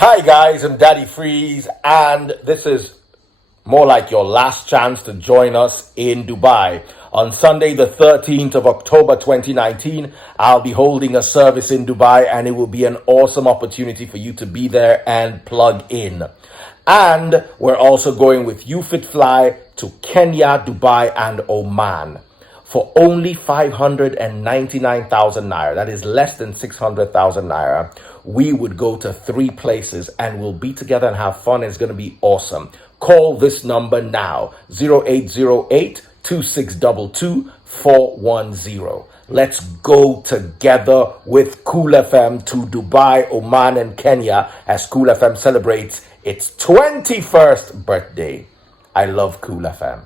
Hi guys, I'm Daddy Freeze, and this is more like your last chance to join us in Dubai. On Sunday, the 13th of October 2019, I'll be holding a service in Dubai, and it will be an awesome opportunity for you to be there and plug in. And we're also going with UFit Fly to Kenya, Dubai, and Oman for only 599,000 naira. That is less than 600,000 naira. We would go to 3 places and we'll be together and have fun. It's going to be awesome. Call this number now, 0808 2622 410. Let's go together with Cool FM to Dubai, Oman, and Kenya as Cool FM celebrates its 21st birthday. I love Cool FM.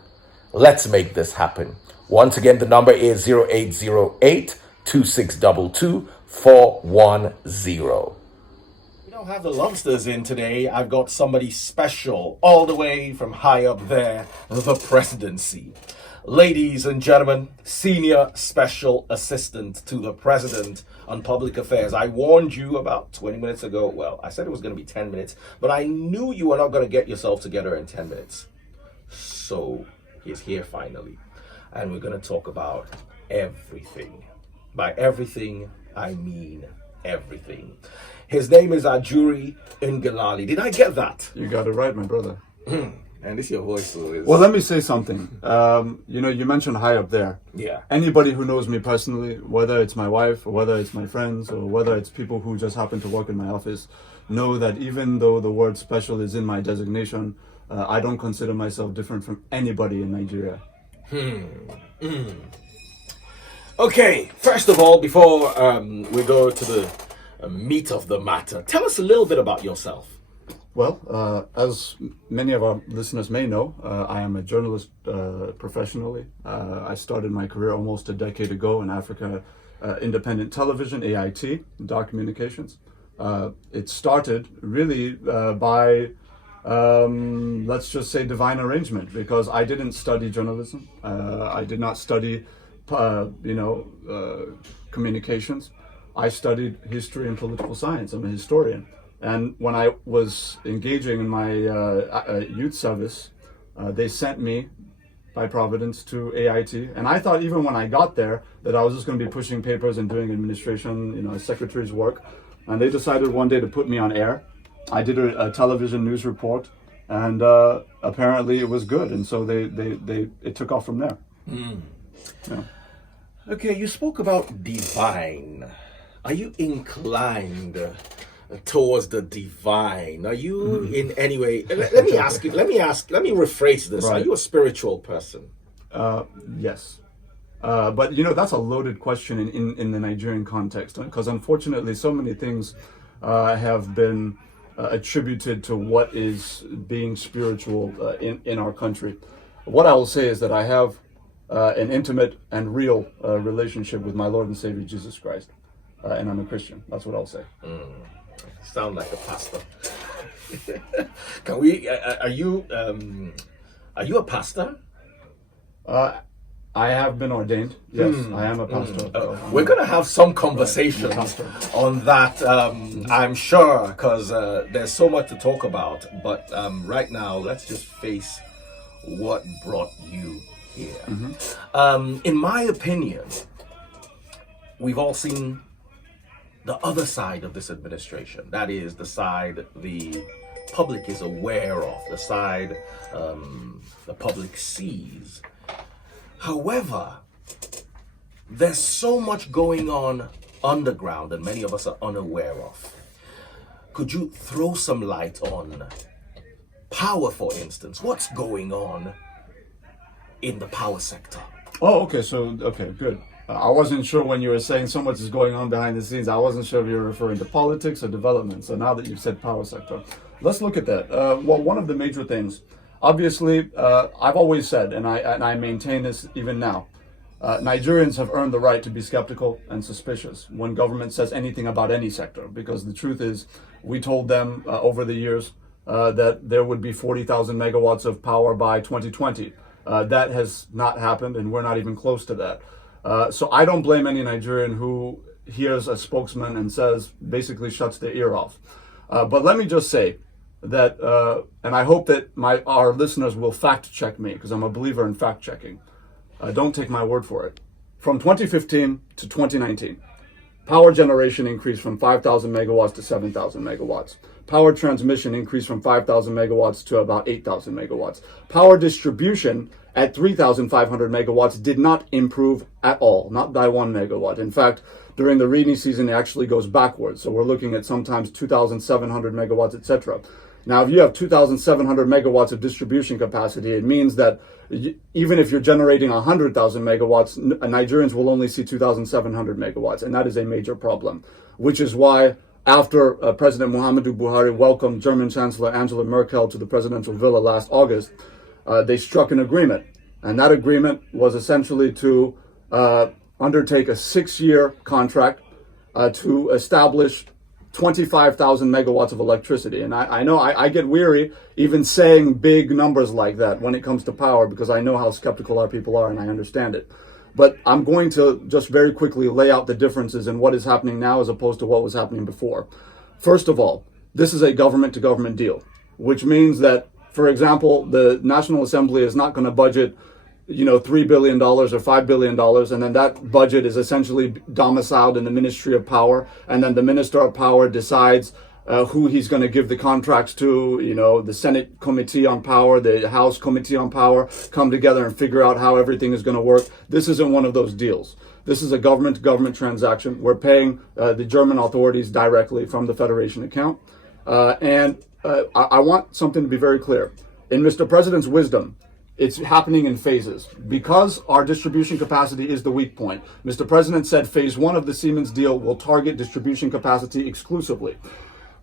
Let's make this happen. Once again, the number is 0808 2622 410. We don't have the lobsters in today. I've got somebody special all the way from high up there, the presidency. Ladies and gentlemen, Senior Special Assistant to the President on Public Affairs. I warned you about 20 minutes ago. Well, I said it was going to be 10 minutes, but I knew you were not going to get yourself together in 10 minutes. So he's here finally. And we're going to talk about everything. By everything, I mean everything. His name is Ajuri Ngalale. Did I get that? You got it right, my brother. And this your voice is... Well, let me say something. You mentioned high up there. Yeah. Anybody who knows me personally, whether it's my wife, or whether it's my friends, or whether it's people who just happen to work in my office, know that even though the word special is in my designation, I don't consider myself different from anybody in Nigeria. Okay, first of all, before we go to the meat of the matter, tell us a little bit about yourself. Well, as many of our listeners may know, I am a journalist professionally. I started my career almost a decade ago in Africa Independent Television, AIT, Dark Communications. It started really by let's just say divine arrangement, because I didn't study journalism. I did not study, communications. I studied history and political science. I'm a historian. And when I was engaging in my youth service, they sent me by Providence to AIT. And I thought even when I got there that I was just going to be pushing papers and doing administration, secretary's work. And they decided one day to put me on air. I did a television news report, and apparently it was good, and so it took off from there. Yeah. Okay, you spoke about divine. Are you inclined towards the divine? Are you in any way? Let me rephrase this. Right. Are you a spiritual person? Yes. But that's a loaded question in the Nigerian context, because unfortunately so many things have been attributed to what is being spiritual in our country. What I will say is that I have an intimate and real relationship with my Lord and Savior Jesus Christ, and I'm a Christian. That's what I'll say. Sound like a pastor. Can we? Are you a pastor? I have been ordained. Yes, I am a pastor. We're going to have some conversation on that, I'm sure, because there's so much to talk about. But right now, let's just face what brought you here. In my opinion, we've all seen the other side of this administration. That is the side the public is aware of, the side the public sees. However, there's so much going on underground that many of us are unaware of. Could you throw some light on power, for instance? What's going on in the power sector? Oh, okay. Okay, good. I wasn't sure when you were saying so much is going on behind the scenes. I wasn't sure if you were referring to politics or development. So now that you've said power sector, let's look at that. Well, one of the major things, obviously, I've always said, and I maintain this even now, Nigerians have earned the right to be skeptical and suspicious when government says anything about any sector, because the truth is, we told them over the years that there would be 40,000 megawatts of power by 2020. That has not happened, and we're not even close to that. So I don't blame any Nigerian who hears a spokesman and says, basically shuts their ear off. But let me just say that, and I hope that our listeners will fact check me, because I'm a believer in fact checking. Don't take my word for it. From 2015 to 2019, power generation increased from 5,000 megawatts to 7,000 megawatts. Power transmission increased from 5,000 megawatts to about 8,000 megawatts. Power distribution at 3,500 megawatts did not improve at all, not by 1 megawatt. In fact, during the rainy season, it actually goes backwards. So we're looking at sometimes 2,700 megawatts, etc. Now, if you have 2,700 megawatts of distribution capacity, it means that even if you're generating 100,000 megawatts, Nigerians will only see 2,700 megawatts, and that is a major problem, which is why after President Muhammadu Buhari welcomed German Chancellor Angela Merkel to the presidential villa last August, they struck an agreement. And that agreement was essentially to undertake a 6-year contract to establish 25,000 megawatts of electricity. And I know I get weary even saying big numbers like that when it comes to power, because I know how skeptical our people are and I understand it. But I'm going to just very quickly lay out the differences in what is happening now as opposed to what was happening before. First of all, this is a government-to-government deal, which means that, for example, the National Assembly is not going to budget, $3 billion or $5 billion, and then that budget is essentially domiciled in the Ministry of Power, and then the Minister of Power decides who he's going to give the contracts to. The Senate Committee on Power, the House Committee on Power come together and figure out how everything is going to work. This isn't one of those deals. This is a government-to-government transaction. We're paying the German authorities directly from the Federation account. I want something to be very clear. In Mr. President's wisdom, it's happening in phases. Because our distribution capacity is the weak point, Mr. President said phase 1 of the Siemens deal will target distribution capacity exclusively.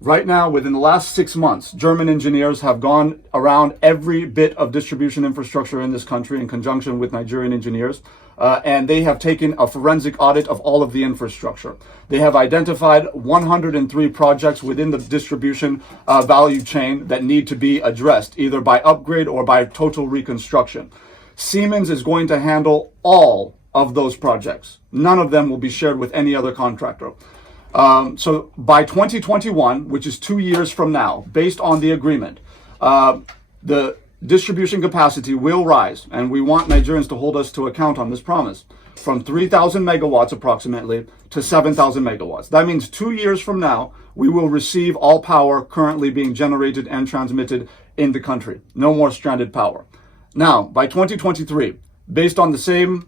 Right now, within the last 6 months, German engineers have gone around every bit of distribution infrastructure in this country in conjunction with Nigerian engineers, and they have taken a forensic audit of all of the infrastructure. They have identified 103 projects within the distribution value chain that need to be addressed, either by upgrade or by total reconstruction. Siemens is going to handle all of those projects. None of them will be shared with any other contractor. So by 2021, which is 2 years from now, based on the agreement, the distribution capacity will rise, and we want Nigerians to hold us to account on this promise, from 3,000 megawatts approximately to 7,000 megawatts. That means 2 years from now, we will receive all power currently being generated and transmitted in the country. No more stranded power. Now, by 2023, based on the same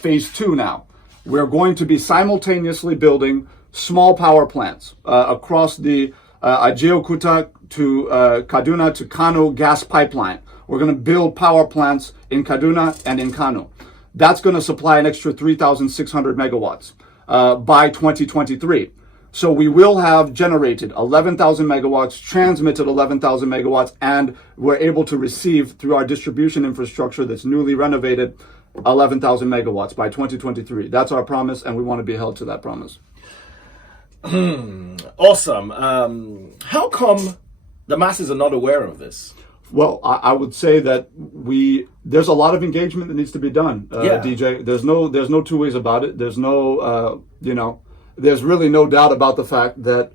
phase 2 now, we're going to be simultaneously building small power plants across the Ajeokuta to Kaduna to Kano gas pipeline. We're going to build power plants in Kaduna and in Kano. That's going to supply an extra 3,600 megawatts by 2023. So we will have generated 11,000 megawatts, transmitted 11,000 megawatts, and we're able to receive through our distribution infrastructure that's newly renovated 11,000 megawatts by 2023. That's our promise, and we want to be held to that promise. Awesome. How come the masses are not aware of this? Well, I would say that there's a lot of engagement that needs to be done, DJ. There's no two ways about it. There's there's really no doubt about the fact that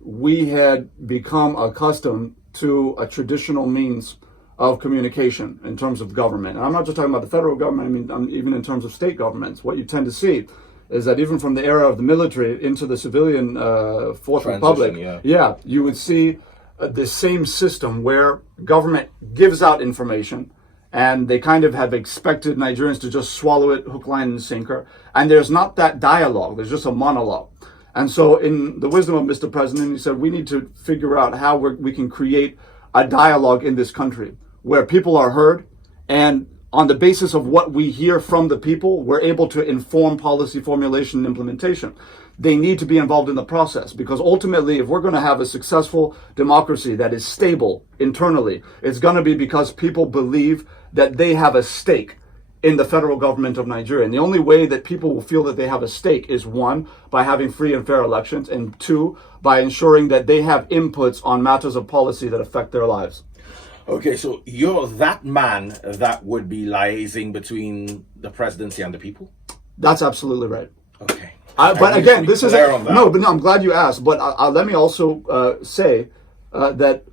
we had become accustomed to a traditional means of communication in terms of government. And I'm not just talking about the federal government, I mean, even in terms of state governments. What you tend to see is that even from the era of the military into the civilian Fourth Republic, you would see the same system where government gives out information and they kind of have expected Nigerians to just swallow it hook, line, and sinker. And there's not that dialogue, there's just a monologue. And so in the wisdom of Mr. President, he said, we need to figure out how we can create a dialogue in this country where people are heard, and on the basis of what we hear from the people, we're able to inform policy formulation and implementation. They need to be involved in the process, because ultimately, if we're going to have a successful democracy that is stable internally, it's going to be because people believe that they have a stake in the federal government of Nigeria. And the only way that people will feel that they have a stake is, one, by having free and fair elections, and two, by ensuring that they have inputs on matters of policy that affect their lives. Okay, so you're that man that would be liaising between the presidency and the people? That's absolutely right. Okay. But again, this is clear on that. no. But no, I'm glad you asked. But let me also say that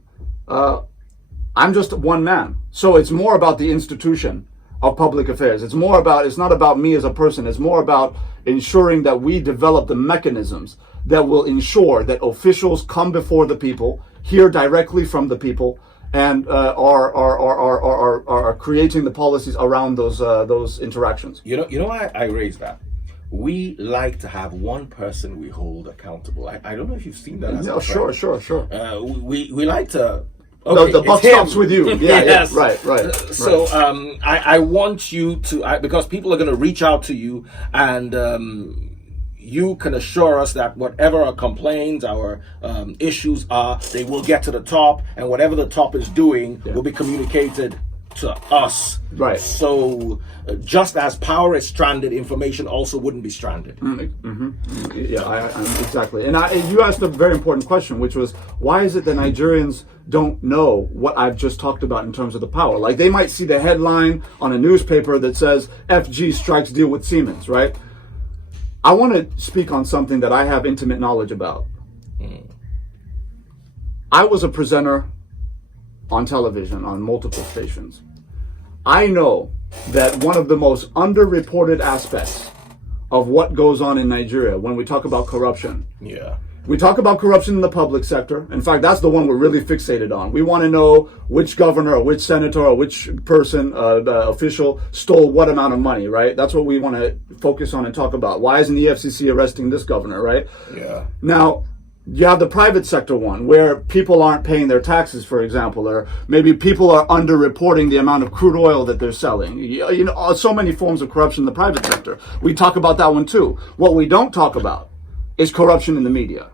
I'm just one man. So it's more about the institution of public affairs. It's not about me as a person. It's more about ensuring that we develop the mechanisms that will ensure that officials come before the people, hear directly from the people, and are creating the policies around those interactions. You know why I raised that? We like to have one person we hold accountable. I don't know if you've seen that. As No, a trend. sure. We like to. No, Okay, the buck it's him. stops with you. Yeah, Yes. yeah, right. So I want you to, because people are going to reach out to you, and you can assure us that whatever our complaints, our issues are, they will get to the top, and whatever the top is doing will be communicated to us. Right. So just as power is stranded, information also wouldn't be stranded. Yeah, exactly. And you asked a very important question, which was, why is it that Nigerians don't know what I've just talked about in terms of the power? Like, they might see the headline on a newspaper that says, FG strikes deal with Siemens, right? I want to speak on something that I have intimate knowledge about. I was a presenter on television on multiple stations. I know that one of the most underreported aspects of what goes on in Nigeria when we talk about corruption. Yeah. We talk about corruption in the public sector. In fact, that's the one we're really fixated on. We want to know which governor or which senator or which person, official, stole what amount of money, right? That's what we want to focus on and talk about. Why isn't the FCC arresting this governor, right? Yeah. Now, you have the private sector one where people aren't paying their taxes, for example, or maybe people are underreporting the amount of crude oil that they're selling. You know, so many forms of corruption in the private sector. We talk about that one too. What we don't talk about is corruption in the media.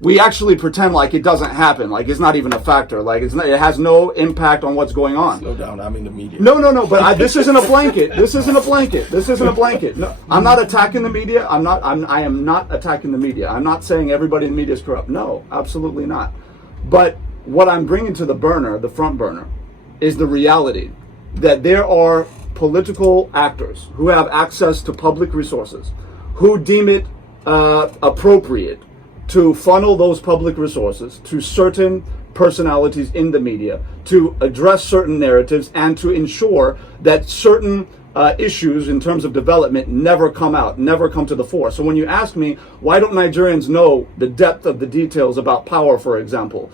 We actually pretend like it doesn't happen, like it's not even a factor, like it has no impact on what's going on. Slow down, I'm in the media. No, but this isn't a blanket. This isn't a blanket. No, I'm not attacking the media. I am not attacking the media. I'm not saying everybody in the media is corrupt. No, absolutely not. But what I'm bringing to the front burner, is the reality that there are political actors who have access to public resources, who deem it appropriate to funnel those public resources to certain personalities in the media, to address certain narratives, and to ensure that certain issues in terms of development never come to the fore. So when you ask me, why don't Nigerians know the depth of the details about power, for example,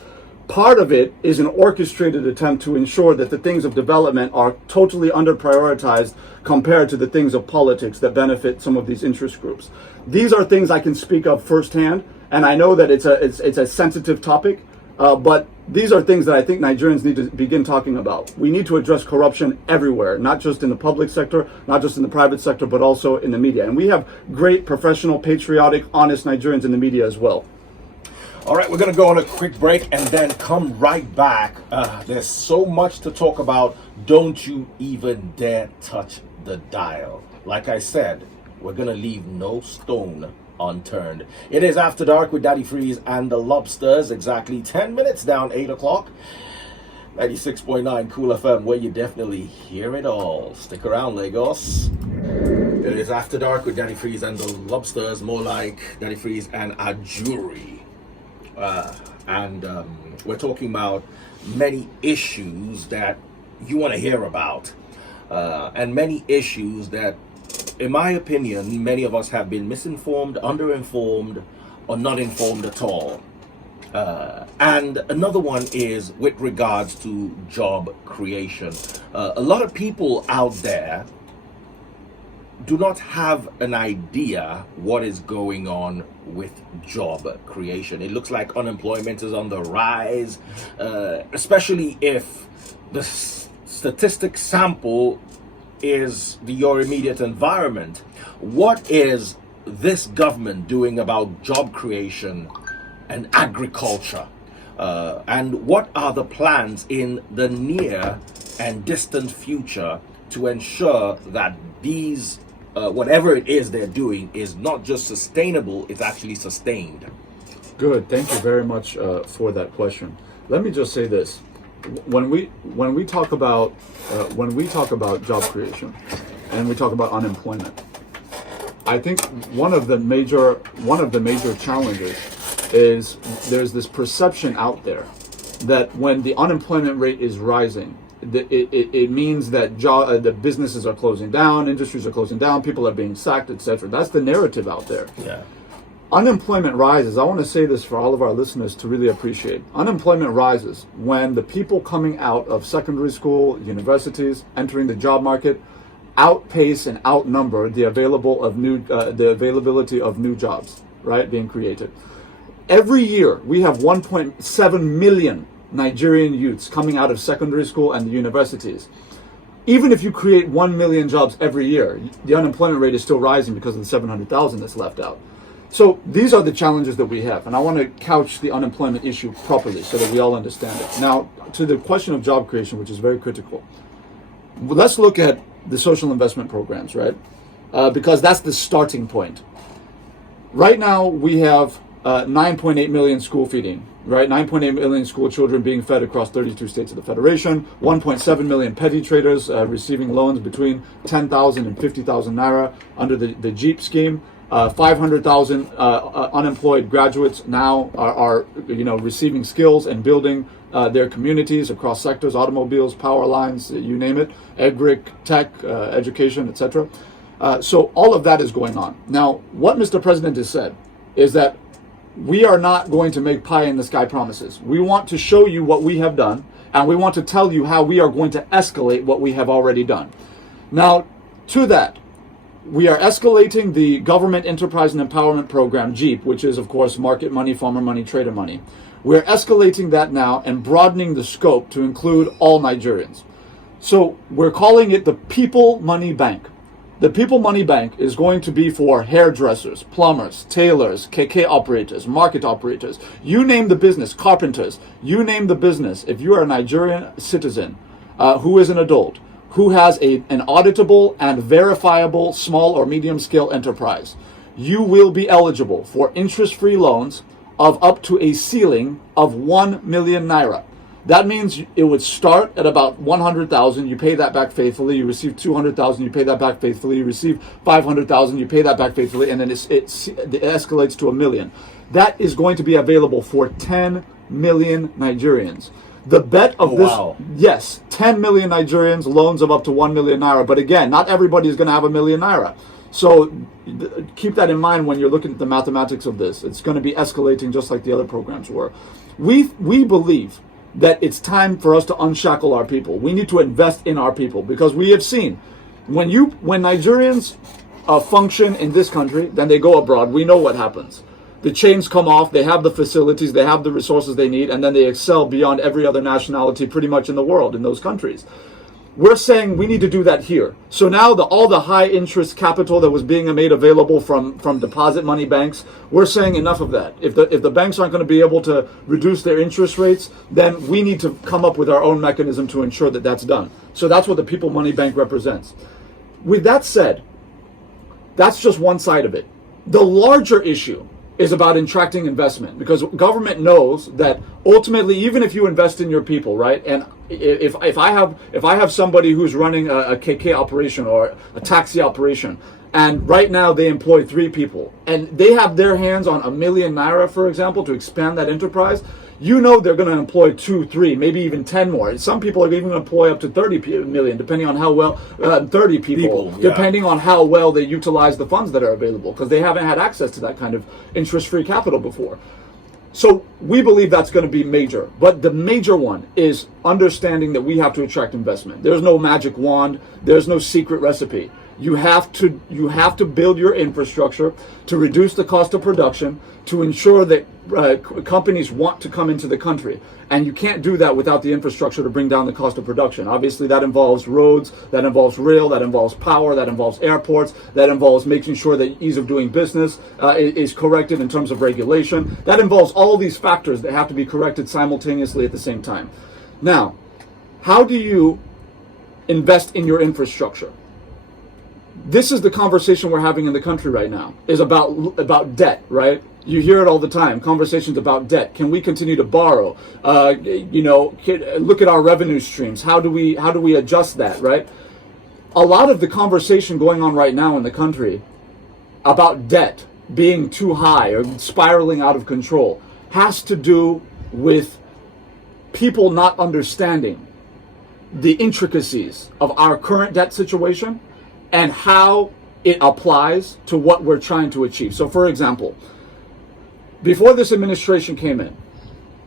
part of it is an orchestrated attempt to ensure that the things of development are totally under-prioritized compared to the things of politics that benefit some of these interest groups. These are things I can speak of firsthand, and I know that it's a sensitive topic, but these are things that I think Nigerians need to begin talking about. We need to address corruption everywhere, not just in the public sector, not just in the private sector, but also in the media. And we have great, professional, patriotic, honest Nigerians in the media as well. All right, we're going to go on a quick break and then come right back. There's so much to talk about. Don't you even dare touch the dial. Like I said, we're going to leave no stone unturned. It is After Dark with Daddy Freeze and the Lobsters, exactly 10 minutes down 8 o'clock. 96.9 Cool FM, where you definitely hear it all. Stick around, Lagos. It is After Dark with Daddy Freeze and the Lobsters, more like Daddy Freeze and Ajuri. And we're talking about many issues that you want to hear about, and many issues that, in my opinion, many of us have been misinformed, underinformed, or not informed at all. And another one is with regards to job creation. A lot of people out there do not have an idea what is going on with job creation. It looks like unemployment is on the rise, especially if the statistic sample is your immediate environment. What is this government doing about job creation and agriculture? And what are the plans in the near and distant future to ensure that these whatever it is they're doing is not just sustainable, it's actually sustained? Good, thank you very much for that question. Let me just say this: when we talk about job creation and we talk about unemployment, I think one of the major challenges is there's this perception out there that when the unemployment rate is rising, it means that the businesses are closing down, industries are closing down, people are being sacked, etc. That's the narrative out there. Yeah. Unemployment rises. I want to say this for all of our listeners to really appreciate. Unemployment rises when the people coming out of secondary school, universities, entering the job market, outpace and outnumber the availability of new jobs, right, being created. Every year, we have 1.7 million Nigerian youths coming out of secondary school and the universities. Even if you create 1 million jobs every year, the unemployment rate is still rising because of the 700,000 that's left out. So these are the challenges that we have, and I want to couch the unemployment issue properly so that we all understand it. Now, to the question of job creation, which is very critical, let's look at the social investment programs, right? Because that's the starting point. Right now, we have 9.8 million school feeding, right? 9.8 million school children being fed across 32 states of the Federation, 1.7 million petty traders receiving loans between 10,000 and 50,000 naira under the JEEP scheme. 500,000 unemployed graduates now are receiving skills and building their communities across sectors, automobiles, power lines, you name it, agric, tech, education, etc. So all of that is going on. Now, what Mr. President has said is that we are not going to make pie in the sky promises. We want to show you what we have done, and we want to tell you how we are going to escalate what we have already done. Now, to that, we are escalating the Government Enterprise and Empowerment Program, JEEP, which is, of course, market money, farmer money, trader money. We're escalating that now and broadening the scope to include all Nigerians. So we're calling it the People Money Bank. The People Money Bank is going to be for hairdressers, plumbers, tailors, KK operators, market operators. You name the business, carpenters, you name the business. If you are a Nigerian citizen who is an adult, who has an auditable and verifiable small or medium scale enterprise, you will be eligible for interest-free loans of up to a ceiling of 1 million naira. That means it would start at about 100,000, you pay that back faithfully, you receive 200,000, you pay that back faithfully, you receive 500,000, you pay that back faithfully, and then it escalates to 1 million. That is going to be available for 10 million Nigerians. The bet of yes, 10 million Nigerians, loans of up to 1 million naira. But again, not everybody is going to have 1 million naira. So keep that in mind when you're looking at the mathematics of this. It's going to be escalating just like the other programs were. We believe that it's time for us to unshackle our people. We need to invest in our people because we have seen when Nigerians function in this country, then they go abroad. We know what happens. The chains come off, they have the facilities, they have the resources they need, and then they excel beyond every other nationality pretty much in the world, in those countries. We're saying we need to do that here. So now all the high interest capital that was being made available from deposit money banks, we're saying enough of that. If the banks aren't going to be able to reduce their interest rates, then we need to come up with our own mechanism to ensure that that's done. So that's what the People Money Bank represents. With that said, that's just one side of it. The larger issue is about attracting investment because government knows that ultimately, even if you invest in your people, right? And if I have somebody who's running a KK operation or a taxi operation, and right now they employ 3 people, and they have their hands on 1 million naira, for example, to expand that enterprise, you know they're going to employ 2, 3, maybe even 10 more. Some people are even going to employ up to 30 million, depending on how well, 30 people, depending on how well they utilize the funds that are available, because they haven't had access to that kind of interest-free capital before. So we believe that's going to be major. But the major one is understanding that we have to attract investment. There's no magic wand. There's no secret recipe. You have to build your infrastructure to reduce the cost of production, to ensure that companies want to come into the country. And you can't do that without the infrastructure to bring down the cost of production. Obviously, that involves roads, that involves rail, that involves power, that involves airports, that involves making sure that ease of doing business is corrected in terms of regulation. That involves all these factors that have to be corrected simultaneously at the same time. Now, how do you invest in your infrastructure? This is the conversation we're having in the country right now, is about debt, right? You hear it all the time, conversations about debt. Can we continue to borrow? Look at our revenue streams. How do we adjust that, right? A lot of the conversation going on right now in the country about debt being too high or spiraling out of control has to do with people not understanding the intricacies of our current debt situation and how it applies to what we're trying to achieve. So, for example, before this administration came in,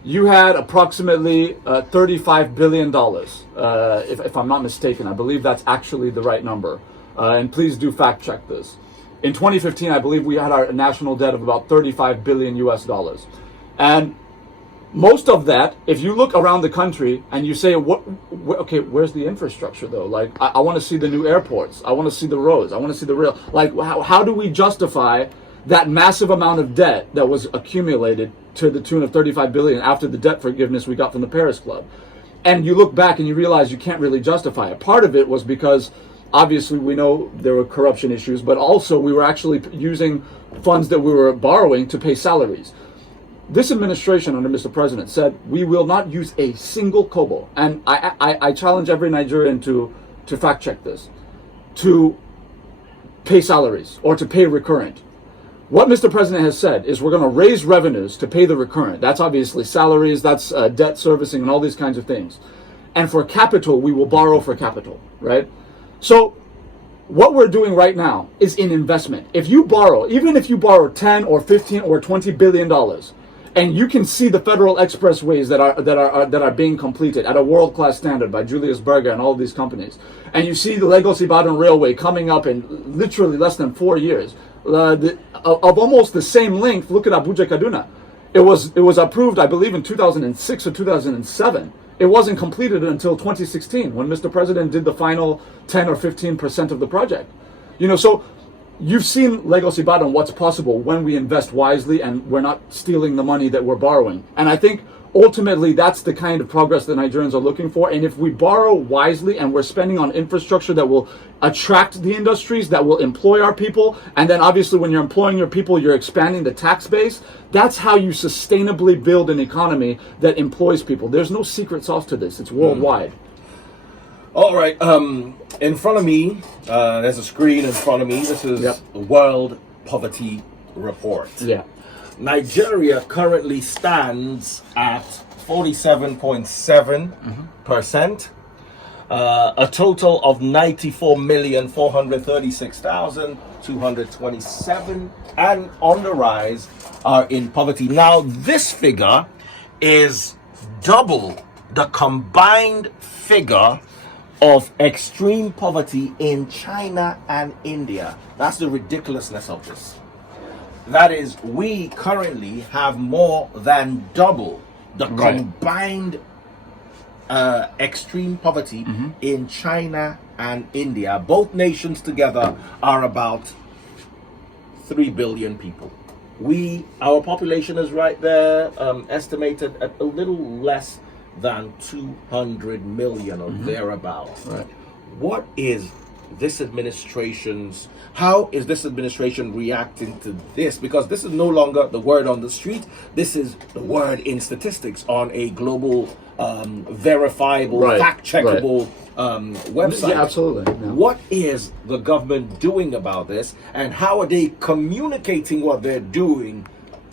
you had approximately $35 billion, if I'm not mistaken. I believe that's actually the right number. And please do fact check this. In 2015, I believe we had our national debt of about 35 billion US dollars. And most of that, if you look around the country and you say, okay, where's the infrastructure though? Like, I want to see the new airports. I want to see the roads. I want to see the rail. Like, how do we justify that massive amount of debt that was accumulated to the tune of 35 billion after the debt forgiveness we got from the Paris Club? And you look back and you realize you can't really justify it. Part of it was because obviously we know there were corruption issues, but also we were actually using funds that we were borrowing to pay salaries. This administration under Mr. President said we will not use a single kobo, and I challenge every Nigerian to fact check this, to pay salaries or to pay recurrent. What Mr. President has said is we're going to raise revenues to pay the recurrent. That's obviously salaries, that's debt servicing and all these kinds of things. And for capital, we will borrow for capital, right? So what we're doing right now is an investment. If you borrow, even if you borrow 10 or 15 or 20 billion dollars, and you can see the federal expressways that are being completed at a world-class standard by Julius Berger and all these companies, and you see the Lagos-Ibadan Railway coming up in literally less than 4 years, of almost the same length. Look at Abuja Kaduna. It was approved, I believe, in 2006 or 2007. It wasn't completed until 2016 when Mr. President did the final 10 or 15% of the project. So you've seen Lagos-Ibadan, what's possible when we invest wisely and we're not stealing the money that we're borrowing. And I think ultimately that's the kind of progress that Nigerians are looking for. And if we borrow wisely and we're spending on infrastructure that will attract the industries, that will employ our people, and then obviously when you're employing your people, you're expanding the tax base, that's how you sustainably build an economy that employs people. There's no secret sauce to this. It's worldwide. All right. In front of me, there's a screen in front of me. This is the World Poverty Report. Yeah. Nigeria currently stands at 47.7%. A total of 94,436,227, and on the rise are in poverty. Now, this figure is double the combined figure of extreme poverty in China and India. That's the ridiculousness of this. That is, we currently have more than double the combined extreme poverty in China and India. Both nations together are about 3 billion people. Our population is right there, estimated at a little less than 200 million or thereabouts. Right. What is this administration's, how is this administration reacting to this? Because this is no longer the word on the street. This is the word in statistics on a global, verifiable, fact-checkable website. Yeah, absolutely. Yeah. What is the government doing about this, and how are they communicating what they're doing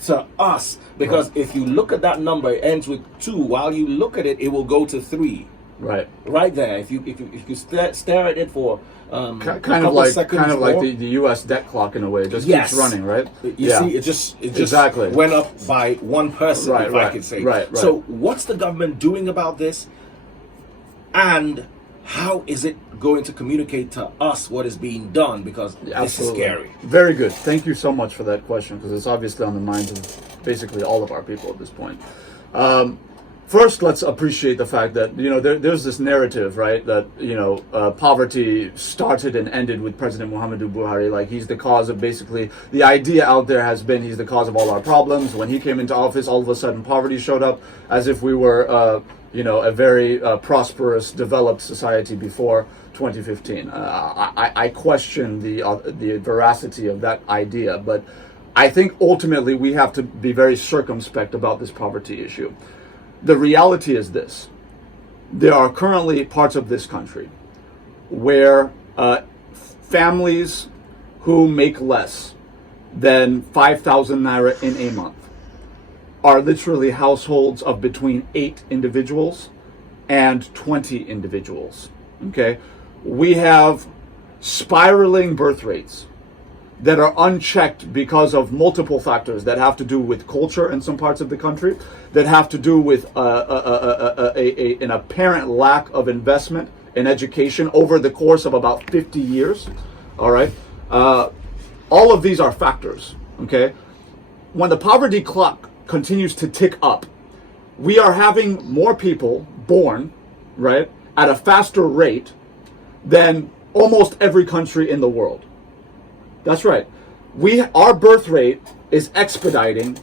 to us? Because if you look at that number, it ends with 2. While you look at it, it will go to 3. Right there. If you stare at it for kind of like the U.S. debt clock in a way, it just keeps running, right? You see, it just exactly went up by one person, if I could say. Right. So, what's the government doing about this, and how is it going to communicate to us what is being done? Because this is scary. Very good. Thank you so much for that question, because it's obviously on the minds of basically all of our people at this point. First, let's appreciate the fact that, there's this narrative, right, that, poverty started and ended with President Muhammadu Buhari. Like, he's the cause of, basically, the idea out there has been he's the cause of all our problems. When he came into office, all of a sudden poverty showed up as if we were, a very prosperous, developed society before 2015. I question the veracity of that idea, but I think ultimately we have to be very circumspect about this poverty issue. The reality is this: there are currently parts of this country where families who make less than 5,000 naira in a month are literally households of between 8 individuals and 20 individuals. Okay? We have spiraling birth rates that are unchecked because of multiple factors that have to do with culture in some parts of the country, that have to do with an apparent lack of investment in education over the course of about 50 years. All right? All of these are factors. Okay? When the poverty clock continues to tick up, we are having more people born, right, at a faster rate than almost every country in the world. That's right. Our birth rate is expediting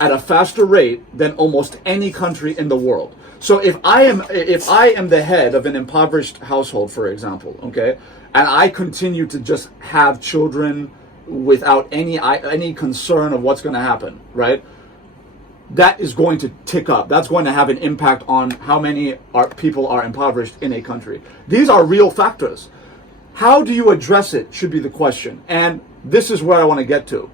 at a faster rate than almost any country in the world. So if I am the head of an impoverished household, for example, okay, and I continue to just have children without any concern of what's going to happen, right? That is going to tick up. That's going to have an impact on how many people are impoverished in a country. These are real factors. How do you address it should be the question. And this is where I want to get to.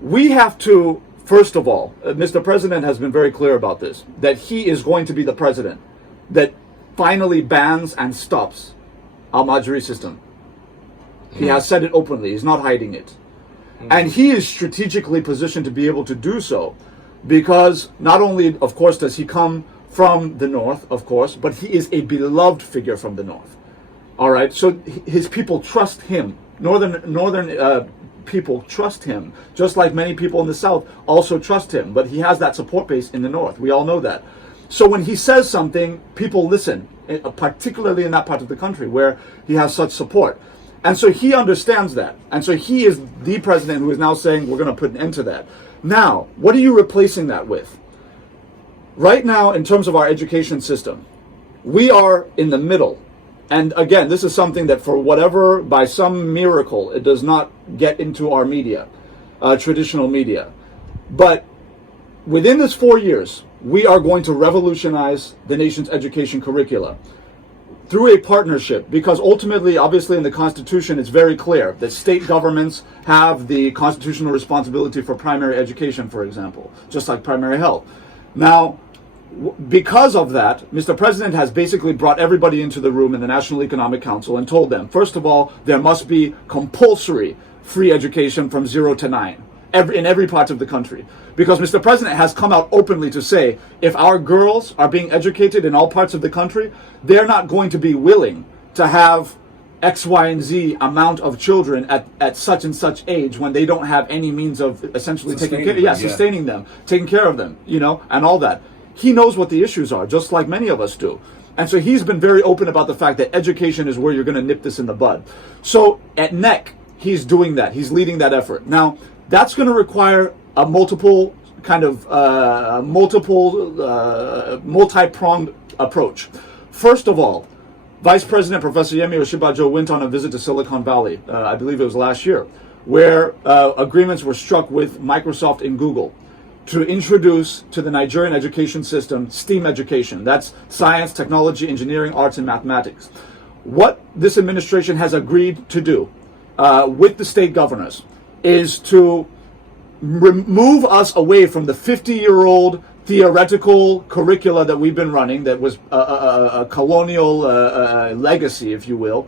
We have to, first of all, Mr. President has been very clear about this, that he is going to be the president that finally bans and stops our Ajuri system. He has said it openly. He's not hiding it. And he is strategically positioned to be able to do so because not only, of course, does he come from the north, of course, but he is a beloved figure from the north. All right, so his people trust him. Northern people trust him, just like many people in the south also trust him. But he has that support base in the north. We all know that. So when he says something, people listen, particularly in that part of the country where he has such support. And so he understands that. And so he is the president who is now saying we're going to put an end to that. Now, what are you replacing that with? Right now, in terms of our education system, we are in the middle. And again, this is something that for whatever, by some miracle, it does not get into our media, traditional media. But within this 4 years, we are going to revolutionize the nation's education curricula through a partnership, because ultimately, obviously in the Constitution, it's very clear that state governments have the constitutional responsibility for primary education, for example, just like primary health. Now, because of that, Mr. President has basically brought everybody into the room in the National Economic Council and told them, first of all, there must be compulsory free education from 0 to 9 in every part of the country. Because Mr. President has come out openly to say, if our girls are being educated in all parts of the country, they're not going to be willing to have X, Y, and Z amount of children at such and such age when they don't have any means of essentially sustaining them, taking care of them, and all that. He knows what the issues are, just like many of us do. And so he's been very open about the fact that education is where you're going to nip this in the bud. So at NEC, he's doing that. He's leading that effort. Now, that's going to require a multi-pronged approach. First of all, Vice President Professor Yemi Oshinbajo went on a visit to Silicon Valley, I believe it was last year, where agreements were struck with Microsoft and Google to introduce to the Nigerian education system STEAM education. That's science, technology, engineering, arts, and mathematics. What this administration has agreed to do with the state governors is to remove us away from the 50-year-old theoretical curricula that we've been running, that was a colonial legacy, if you will,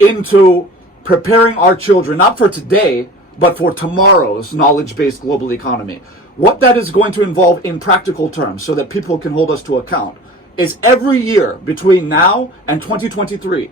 into preparing our children, not for today, but for tomorrow's knowledge-based global economy. What that is going to involve in practical terms, so that people can hold us to account, is every year between now and 2023,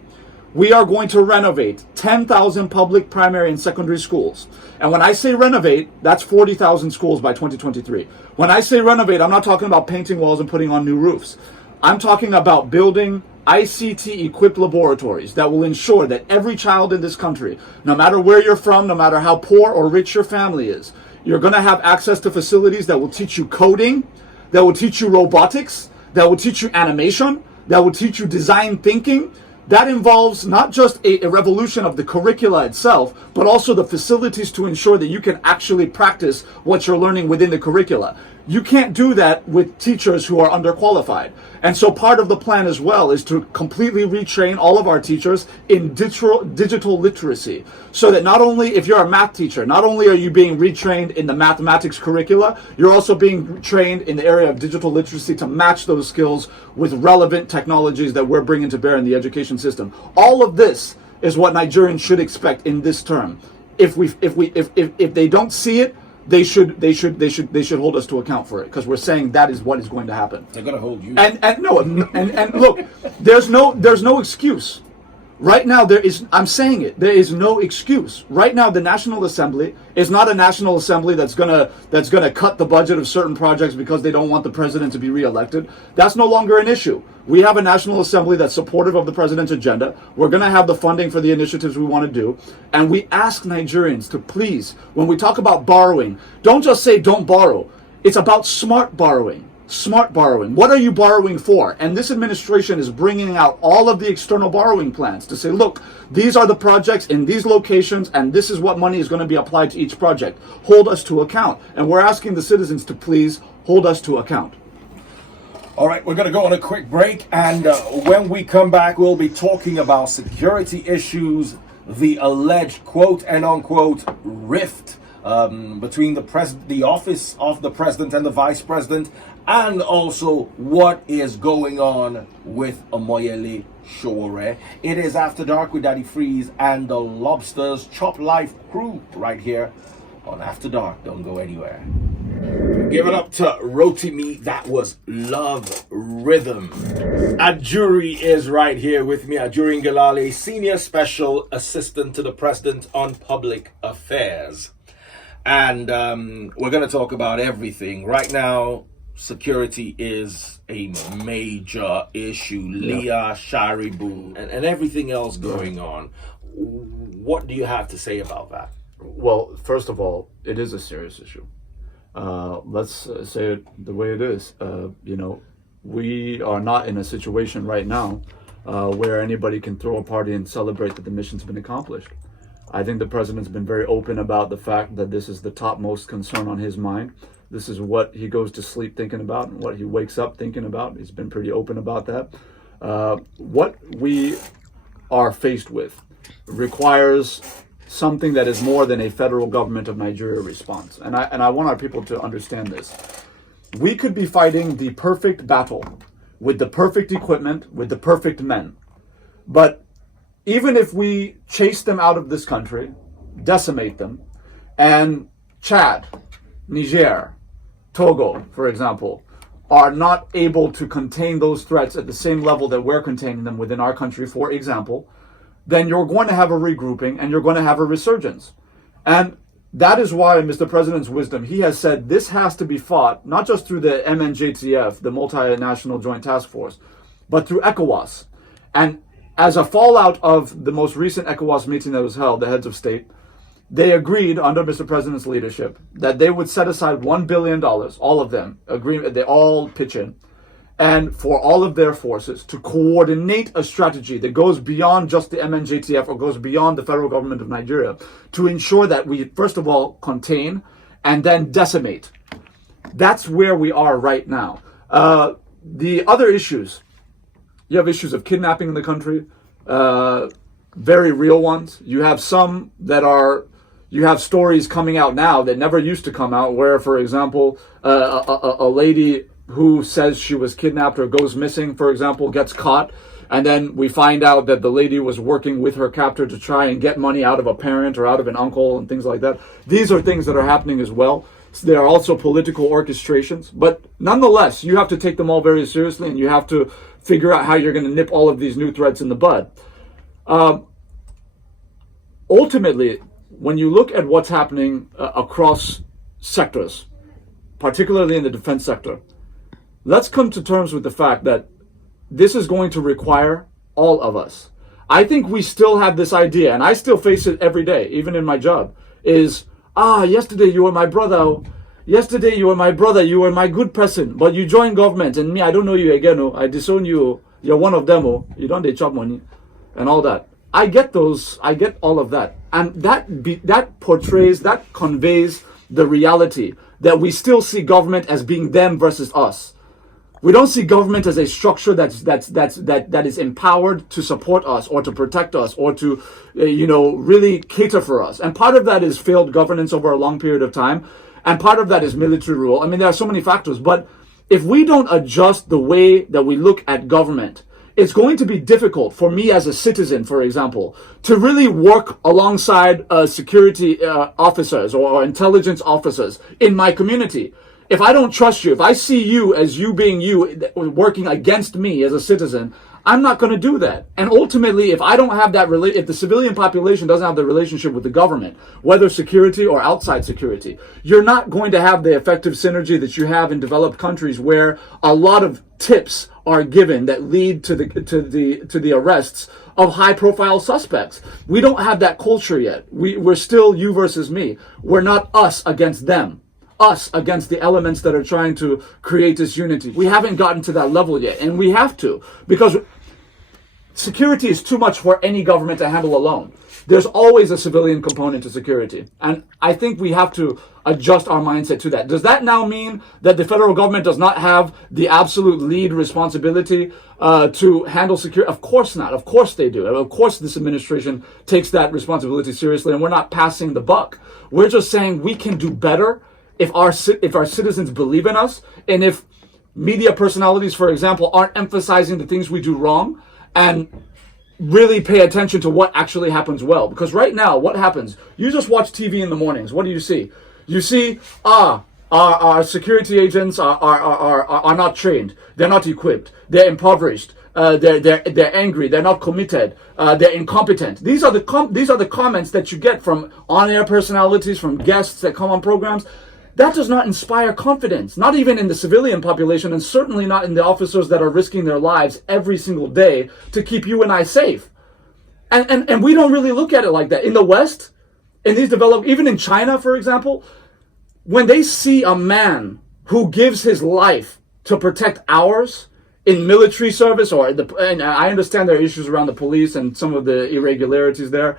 we are going to renovate 10,000 public primary and secondary schools. And when I say renovate, that's 40,000 schools by 2023. When I say renovate, I'm not talking about painting walls and putting on new roofs. I'm talking about building ICT-equipped laboratories that will ensure that every child in this country, no matter where you're from, no matter how poor or rich your family is, you're going to have access to facilities that will teach you coding, that will teach you robotics, that will teach you animation, that will teach you design thinking. That involves not just a revolution of the curricula itself, but also the facilities to ensure that you can actually practice what you're learning within the curricula. You can't do that with teachers who are underqualified. And so part of the plan as well is to completely retrain all of our teachers in digital literacy. So that not only, if you're a math teacher, not only are you being retrained in the mathematics curricula, you're also being trained in the area of digital literacy to match those skills with relevant technologies that we're bringing to bear in the education system. All of this is what Nigerians should expect in this term. If they don't see it, they should hold us to account for it, because we're saying that is what is going to happen. They're going to hold you. And look, there's no excuse. Right now, I'm saying it, there is no excuse. Right now, the National Assembly is not a National Assembly that's gonna cut the budget of certain projects because they don't want the president to be reelected. That's no longer an issue. We have a National Assembly that's supportive of the president's agenda. We're gonna have the funding for the initiatives we want to do. And we ask Nigerians to please, when we talk about borrowing, don't just say don't borrow. It's about smart borrowing. Smart borrowing. What are you borrowing for? And this administration is bringing out all of the external borrowing plans to say, look, these are the projects in these locations, and this is what money is going to be applied to each project. Hold us to account. And we're asking the citizens to please hold us to account. All right, we're going to go on a quick break, and when we come back, we'll be talking about security issues, the alleged quote and unquote rift between the office of the president and the vice president, and also what is going on with Omoyele Sowore. It is After Dark with Daddy Freeze and the Lobsters Chop Life crew right here on After Dark. Don't go anywhere. Give it up to Rotimi. That was Love Rhythm. Ajuri is right here with me. Ajuri Ngalale, Senior Special Assistant to the President on Public Affairs. And we're going to talk about everything. Right now, security is a major issue. Leah, Sharibu, and everything else going on. What do you have to say about that? Well, first of all, it is a serious issue. Let's say it the way it is. We are not in a situation right now where anybody can throw a party and celebrate that the mission's been accomplished. I think the president's been very open about the fact that this is the topmost concern on his mind. This is what he goes to sleep thinking about and what he wakes up thinking about. He's been pretty open about that. What we are faced with requires something that is more than a federal government of Nigeria response. And I want our people to understand this. We could be fighting the perfect battle with the perfect equipment, with the perfect men. But even if we chase them out of this country, decimate them, and Chad, Niger, Togo, for example, are not able to contain those threats at the same level that we're containing them within our country, for example, then you're going to have a regrouping and you're going to have a resurgence. And that is why, in Mr. President's wisdom, he has said this has to be fought, not just through the MNJTF, the Multinational Joint Task Force, but through ECOWAS. And as a fallout of the most recent ECOWAS meeting that was held, the heads of state, they agreed under Mr. President's leadership that they would set aside $1 billion, all of them, they all pitch in, and for all of their forces to coordinate a strategy that goes beyond just the MNJTF or goes beyond the federal government of Nigeria to ensure that we, first of all, contain and then decimate. That's where we are right now. The other issues, you have issues of kidnapping in the country, very real ones. You have some that are, you have stories coming out now that never used to come out where, for example, a lady who says she was kidnapped or goes missing, for example, gets caught. And then we find out that the lady was working with her captor to try and get money out of a parent or out of an uncle and things like that. These are things that are happening as well. So there are also political orchestrations. But nonetheless, you have to take them all very seriously and you have to figure out how you're going to nip all of these new threats in the bud. Ultimately, when you look at what's happening across sectors, particularly in the defense sector, let's come to terms with the fact that this is going to require all of us. I think we still have this idea, and I still face it every day, even in my job, is, yesterday you were my brother. Yesterday you were my brother. You were my good person. But you joined government, and me, I don't know you again. I disown you. You're one of them. You don't they chop money and all that. I get those. I get all of that. And that portrays, that conveys the reality that we still see government as being them versus us. We don't see government as a structure that is empowered to support us or to protect us or to, really cater for us. And part of that is failed governance over a long period of time. And part of that is military rule. I mean, there are so many factors. But if we don't adjust the way that we look at government, it's going to be difficult for me as a citizen, for example, to really work alongside security officers or intelligence officers in my community. If I don't trust you, if I see you as you being you, working against me as a citizen, I'm not going to do that. And ultimately, if I don't have that, if the civilian population doesn't have the relationship with the government, whether security or outside security, you're not going to have the effective synergy that you have in developed countries where a lot of tips are given that lead to the arrests of high-profile suspects. We don't have that culture yet. We're still you versus me. We're not us against them. Us against the elements that are trying to create this unity. We haven't gotten to that level yet, and we have to, because security is too much for any government to handle alone. There's always a civilian component to security, and I think we have to adjust our mindset to that. Does that now mean that the federal government does not have the absolute lead responsibility to handle security? Of course not. Of course they do. Of course this administration takes that responsibility seriously, and we're not passing the buck. We're just saying we can do better if our citizens believe in us, and if media personalities, for example, aren't emphasizing the things we do wrong and really pay attention to what actually happens well. Because right now, what happens? You just watch TV in the mornings. What do you see? You see, our security agents are not trained. They're not equipped. They're impoverished. They're angry. They're not committed. They're incompetent. These are the comments that you get from on-air personalities, from guests that come on programs. That does not inspire confidence, not even in the civilian population, and certainly not in the officers that are risking their lives every single day to keep you and I safe. And we don't really look at it like that. In the West, in these developed, even in China, for example, when they see a man who gives his life to protect ours in military service, and I understand there are issues around the police and some of the irregularities there,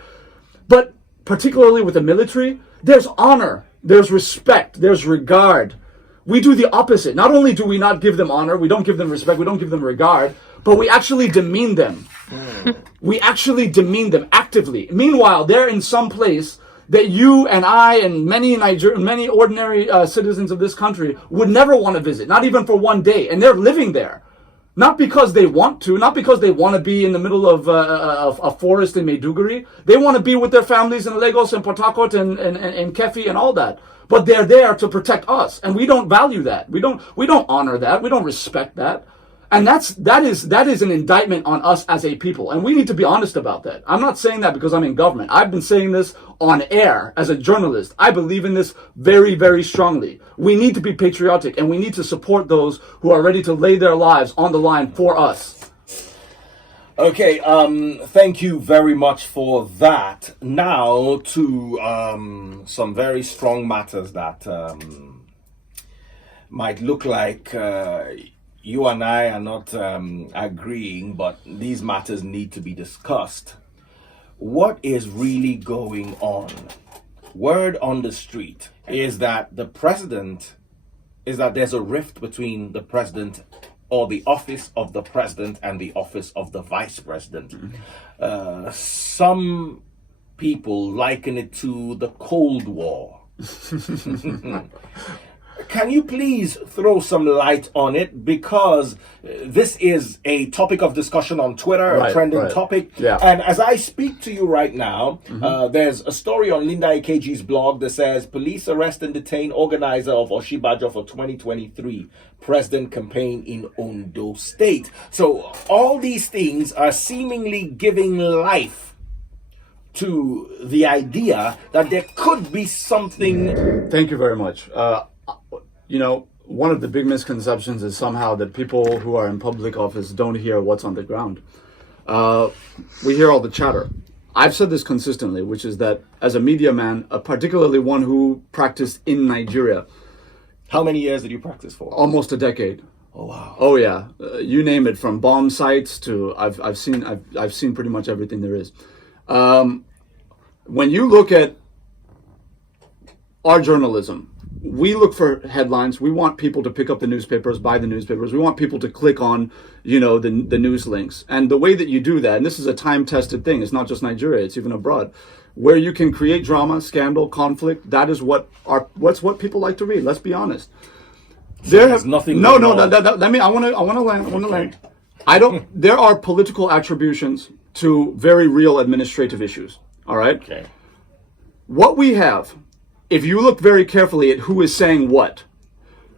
but particularly with the military, there's honor. There's respect. There's regard. We do the opposite. Not only do we not give them honor, we don't give them respect, we don't give them regard, but we actually demean them. We actually demean them actively. Meanwhile, they're in some place that you and I and many ordinary citizens of this country would never want to visit, not even for one day, and they're living there. Not because they want to, not because they want to be in the middle of a forest in Maiduguri. They want to be with their families in Lagos and Port Harcourt and Kefi and all that. But they're there to protect us, and we don't value that. We don't honor that. We don't respect that. And that is an indictment on us as a people, and we need to be honest about that. I'm not saying that because I'm in government. I've been saying this on air as a journalist. I believe in this very, very strongly. We need to be patriotic, and we need to support those who are ready to lay their lives on the line for us. Okay, thank you very much for that. Now to some very strong matters that might look like you and I are not agreeing, but these matters need to be discussed. What is really going on? Word on the street is that there's a rift between the president, or the office of the president, and the office of the vice president. Some people liken it to the Cold War. Can you please throw some light on it? Because this is a topic of discussion on Twitter, a trending topic. Yeah. And as I speak to you right now, there's a story on Linda Ikeji's blog that says, police arrest and detain organizer of Oshinbajo for 2023 president campaign in Ondo State. So all these things are seemingly giving life to the idea that there could be something. Thank you very much. One of the big misconceptions is somehow that people who are in public office don't hear what's on the ground. We hear all the chatter. I've said this consistently, which is that as a media man, particularly one who practiced in Nigeria. How many years did you practice for? Almost a decade. Oh wow. Oh yeah. You name it, from bomb sites to I've seen pretty much everything there is. When you look at our journalism, we look for headlines. We want people to pick up the newspapers, buy the newspapers. We want people to click on, the news links. And the way that you do that, and this is a time-tested thing. It's not just Nigeria. It's even abroad, where you can create drama, scandal, conflict. That is what people like to read. Let's be honest. There's nothing. No. Let me. I want to land. There are political attributions to very real administrative issues. All right. Okay. What we have, if you look very carefully at who is saying what,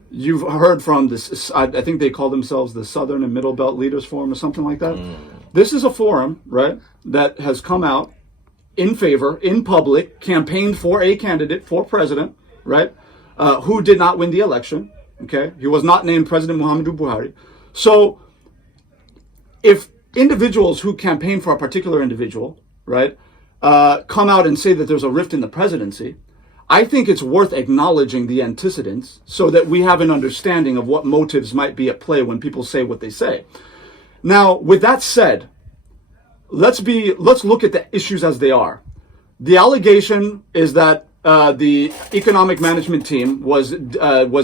you've heard from this. I think they call themselves the Southern and Middle Belt Leaders Forum or something like that. This is a forum, right, that has come out in favor, in public, campaigned for a candidate for president, right, who did not win the election. Okay, he was not named President Muhammadu Buhari. So, if individuals who campaign for a particular individual, right, come out and say that there's a rift in the presidency, I think it's worth acknowledging the antecedents so that we have an understanding of what motives might be at play when people say what they say. Now, with that said, let's look at the issues as they are. The allegation is that the economic management team was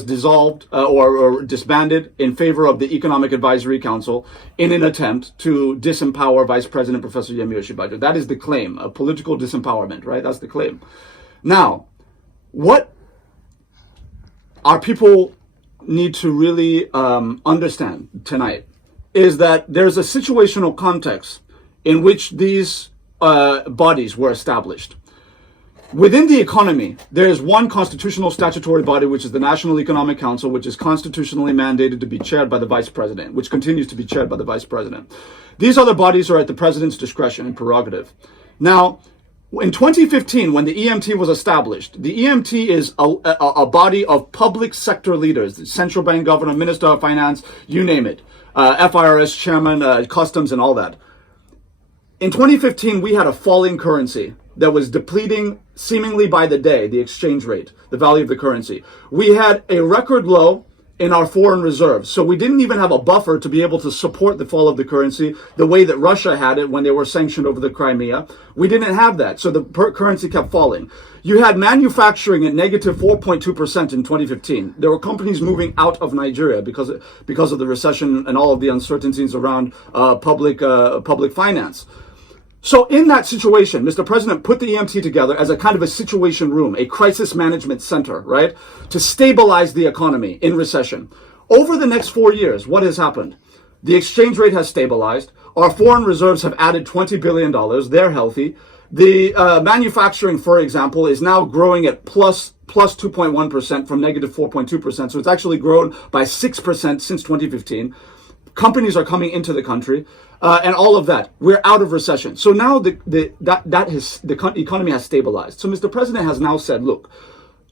dissolved or disbanded in favor of the Economic Advisory Council in an attempt to disempower Vice President Professor Yemi Oshinbajo. That is the claim, a political disempowerment, right? That's the claim. Now, what our people need to really understand tonight is that there's a situational context in which these bodies were established. Within the economy, there is one constitutional statutory body, which is the National Economic Council, which is constitutionally mandated to be chaired by the Vice President, which continues to be chaired by the Vice President. These other bodies are at the President's discretion and prerogative. Now, in 2015, when the EMT was established, the EMT is a body of public sector leaders, the central bank governor, minister of finance, you name it, FIRS chairman, customs, and all that. In 2015, we had a falling currency that was depleting seemingly by the day, the exchange rate, the value of the currency. We had a record low in our foreign reserves. So we didn't even have a buffer to be able to support the fall of the currency the way that Russia had it when they were sanctioned over the Crimea. We didn't have that. So the currency kept falling. You had manufacturing at negative 4.2% in 2015. There were companies moving out of Nigeria because of the recession and all of the uncertainties around public finance. So in that situation, Mr. President put the EMT together as a kind of a situation room, a crisis management center, right, to stabilize the economy in recession. Over the next 4 years, what has happened? The exchange rate has stabilized. Our foreign reserves have added $20 billion. They're healthy. The manufacturing, for example, is now growing at plus 2.1% from negative 4.2%. So it's actually grown by 6% since 2015. Companies are coming into the country. And all of that, we're out of recession. So now the economy has stabilized. So Mr. President has now said, look,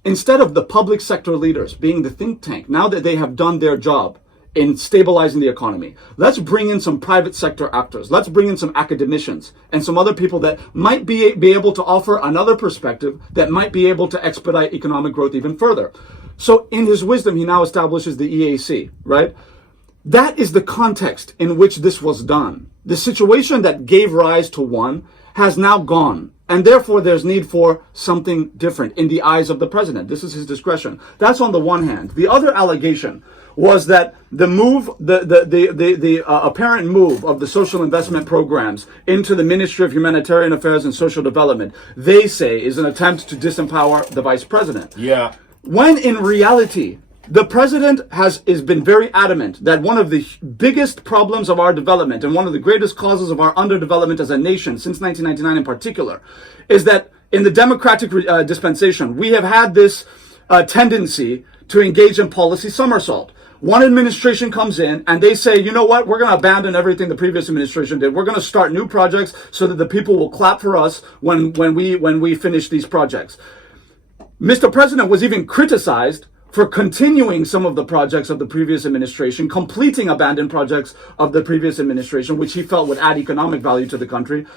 instead of the public sector leaders being the think tank, now that they have done their job in stabilizing the economy, let's bring in some private sector actors. Let's bring in some academicians and some other people that might be able to offer another perspective that might be able to expedite economic growth even further. So in his wisdom, he now establishes the EAC, right? That is the context in which this was done. The situation that gave rise to one has now gone. And therefore, there's need for something different in the eyes of the president. This is his discretion. That's on the one hand. The other allegation was that the move, the apparent move of the social investment programs into the Ministry of Humanitarian Affairs and Social Development, they say is an attempt to disempower the vice president. Yeah. When in reality, the president has been very adamant that one of the biggest problems of our development and one of the greatest causes of our underdevelopment as a nation since 1999 in particular is that in the democratic dispensation, we have had this tendency to engage in policy somersault. One administration comes in and they say, you know what, we're going to abandon everything the previous administration did. We're going to start new projects so that the people will clap for us when we finish these projects. Mr. President was even criticized for continuing some of the projects of the previous administration, completing abandoned projects of the previous administration, which he felt would add economic value to the country,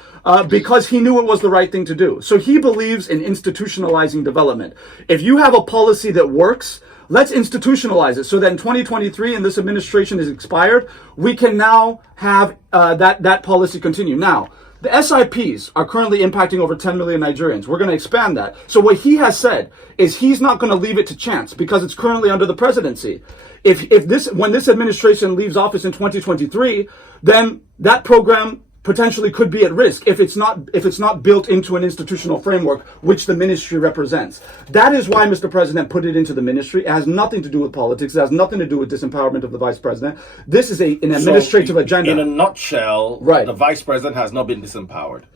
because he knew it was the right thing to do. So he believes in institutionalizing development. If you have a policy that works, let's institutionalize it so that in 2023, and this administration is expired, we can now have that policy continue. Now, The SIPs are currently impacting over 10 million Nigerians. We're going to expand that. So what he has said is he's not going to leave it to chance because it's currently under the presidency. When this administration leaves office in 2023, then that program potentially could be at risk if it's not built into an institutional framework which the ministry represents. That is why Mr. President put it into the ministry. It has nothing to do with politics. It has nothing to do with disempowerment of the vice president. This is an administrative agenda. In a nutshell, right. The vice president has not been disempowered.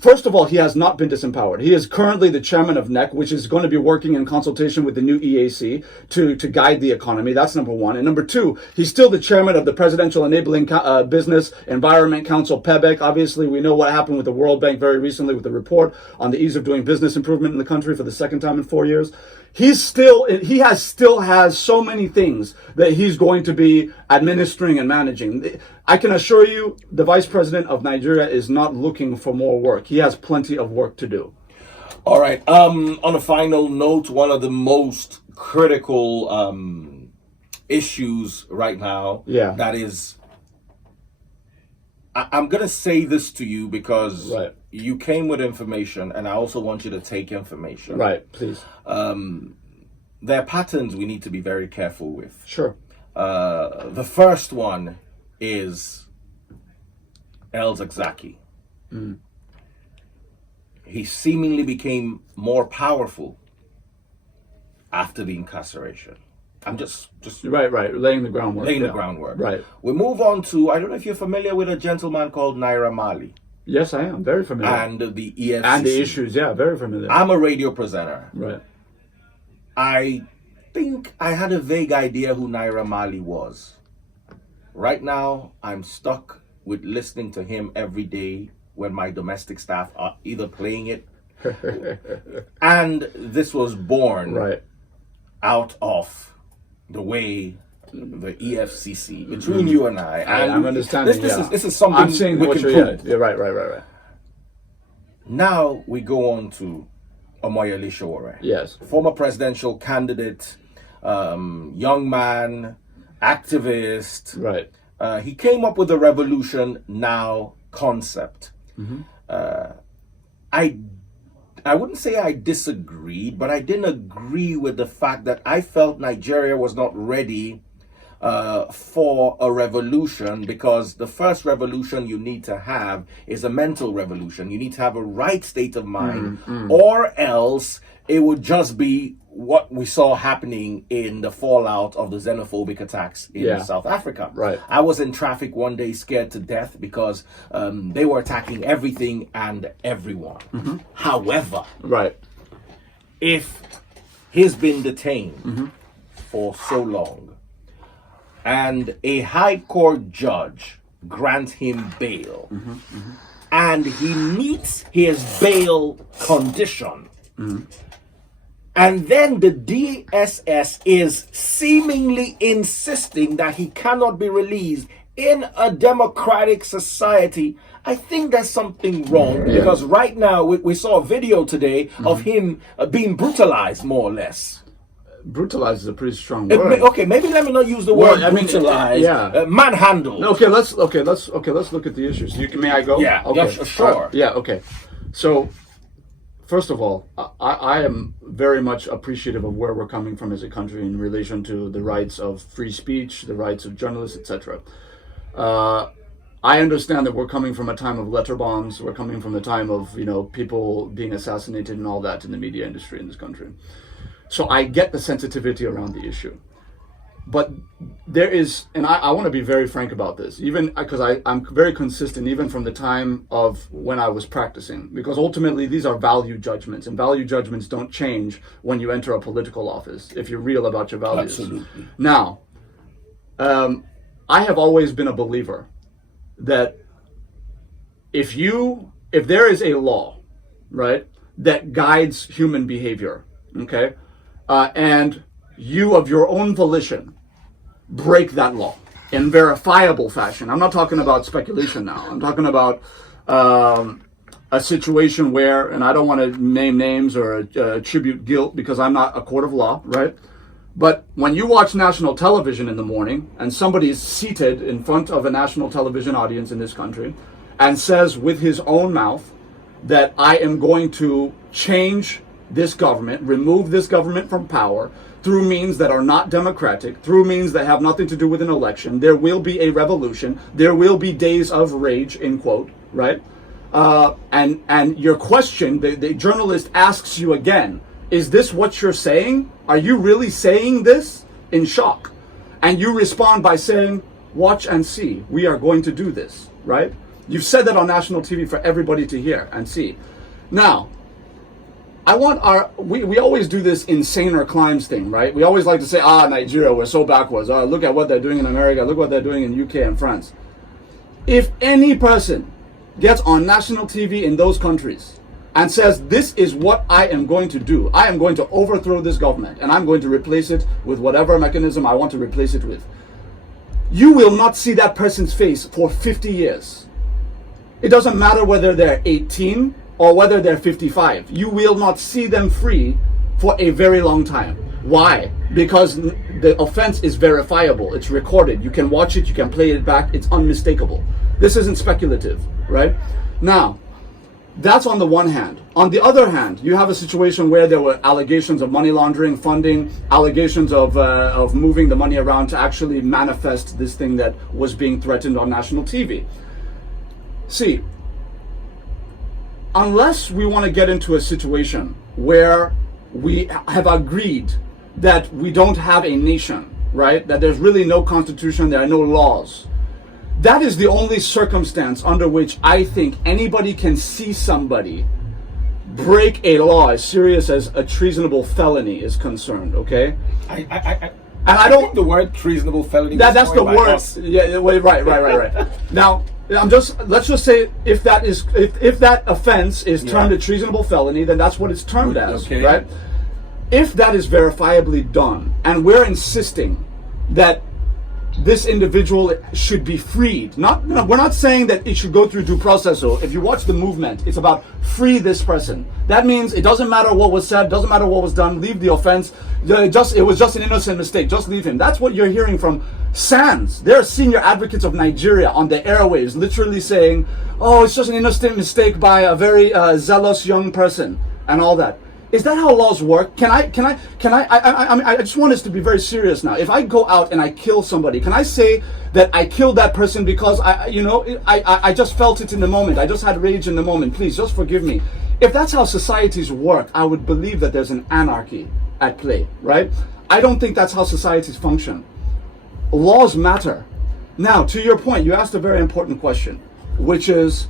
First of all, he has not been disempowered. He is currently the chairman of NEC, which is going to be working in consultation with the new EAC to guide the economy. That's number one. And number two, he's still the chairman of the Presidential Enabling Business Environment Council, PEBEC. Obviously, we know what happened with the World Bank very recently with the report on the ease of doing business improvement in the country for the second time in 4 years. He still has so many things that he's going to be administering and managing. I can assure you, the Vice President of Nigeria is not looking for more work. He has plenty of work to do. All right. On a final note, one of the most critical issues right now, that is, I'm going to say this to you because you came with information, and I also want you to take information. Right, please. There are patterns we need to be very careful with. Sure. The first one is El Zakzaki. He seemingly became more powerful after the incarceration. I'm just right, laying the groundwork. The groundwork. Right. We move on to, I don't know if you're familiar with a gentleman called Naira Marley. Yes, I am very familiar. And the EFCC. And the issues, very familiar. I'm a radio presenter. Right. I think I had a vague idea who Naira Marley was. Right now, I'm stuck with listening to him every day when my domestic staff are either playing it, and this was born out of the way the EFCC, between you and I'm understanding. This is something I'm saying we what can you're. prove. Yeah, right. Now we go on to Omoyele Sowore. Yes. Former presidential candidate, young man, activist. Right. He came up with the Revolution Now concept. I wouldn't say I disagreed, but I didn't agree with the fact that I felt Nigeria was not ready for a revolution, because the first revolution you need to have is a mental revolution. You need to have a right state of mind, or else it would just be what we saw happening in the fallout of the xenophobic attacks in South Africa. Right. I was in traffic one day scared to death because they were attacking everything and everyone. However, if he's been detained for so long and a high court judge grants him bail and he meets his bail condition, and then the DSS is seemingly insisting that he cannot be released in a democratic society, I think there's something wrong. Because right now, we saw a video today of him being brutalized, more or less. Brutalized is a pretty strong word. Okay, maybe let me not use the word brutalized. Manhandled. Okay, let's look at the issues. May I go? Yeah, okay. Sure. Okay. So, first of all, I am very much appreciative of where we're coming from as a country in relation to the rights of free speech, the rights of journalists, etc. I understand that we're coming from a time of letter bombs. We're coming from a time of people being assassinated and all that in the media industry in this country. So I get the sensitivity around the issue. But there is, and I want to be very frank about this, even because I'm very consistent, even from the time of when I was practicing, because ultimately these are value judgments, and value judgments don't change when you enter a political office, if you're real about your values. Absolutely. Now, I have always been a believer that if there is a law, right, that guides human behavior, okay, and you of your own volition break that law in verifiable fashion. I'm not talking about speculation now. I'm talking about a situation where, and I don't want to name names or attribute guilt because I'm not a court of law, right? But when you watch national television in the morning and somebody is seated in front of a national television audience in this country and says with his own mouth that I am going to change this government, remove this government from power through means that are not democratic, through means that have nothing to do with an election. There will be a revolution. There will be days of rage, in quote, right? And your question, the journalist asks you again, is this what you're saying? Are you really saying this? In shock. And you respond by saying, watch and see. We are going to do this, right? You've said that on national TV for everybody to hear and see. Now, we always do this insane or climbs thing, right? We always like to say, Nigeria, we're so backwards. Look at what they're doing in America. Look what they're doing in UK and France. If any person gets on national TV in those countries and says, this is what I am going to do. I am going to overthrow this government and I'm going to replace it with whatever mechanism I want to replace it with. You will not see that person's face for 50 years. It doesn't matter whether they're 18 or whether they're 55. You will not see them free for a very long time. Why? Because the offense is verifiable. It's recorded. You can watch it. You can play it back. It's unmistakable. This isn't speculative, right? Now, that's on the one hand. On the other hand, you have a situation where there were allegations of money laundering, funding, allegations of moving the money around to actually manifest this thing that was being threatened on national TV. See, unless we want to get into a situation where we have agreed that we don't have a nation, right? That there's really no constitution, there are no laws. That is the only circumstance under which I think anybody can see somebody break a law as serious as a treasonable felony is concerned, okay? I don't think the word treasonable felony. That's the word. Yeah, right. Now, let's just say if that offense is termed a treasonable felony, then that's what it's termed as, okay, right? If that is verifiably done, and we're insisting that this individual should be freed. We're not saying that it should go through due process. So if you watch the movement, it's about free this person. That means it doesn't matter what was said, doesn't matter what was done, leave the offense. It was just an innocent mistake, just leave him. That's what you're hearing from SANS. They're senior advocates of Nigeria on the airwaves, literally saying, oh, it's just an innocent mistake by a very zealous young person and all that. Is that how laws work? I just want us to be very serious now. If I go out and I kill somebody, can I say that I killed that person because I just felt it in the moment. I just had rage in the moment. Please, just forgive me. If that's how societies work, I would believe that there's an anarchy at play, right? I don't think that's how societies function. Laws matter. Now, to your point, you asked a very important question, which is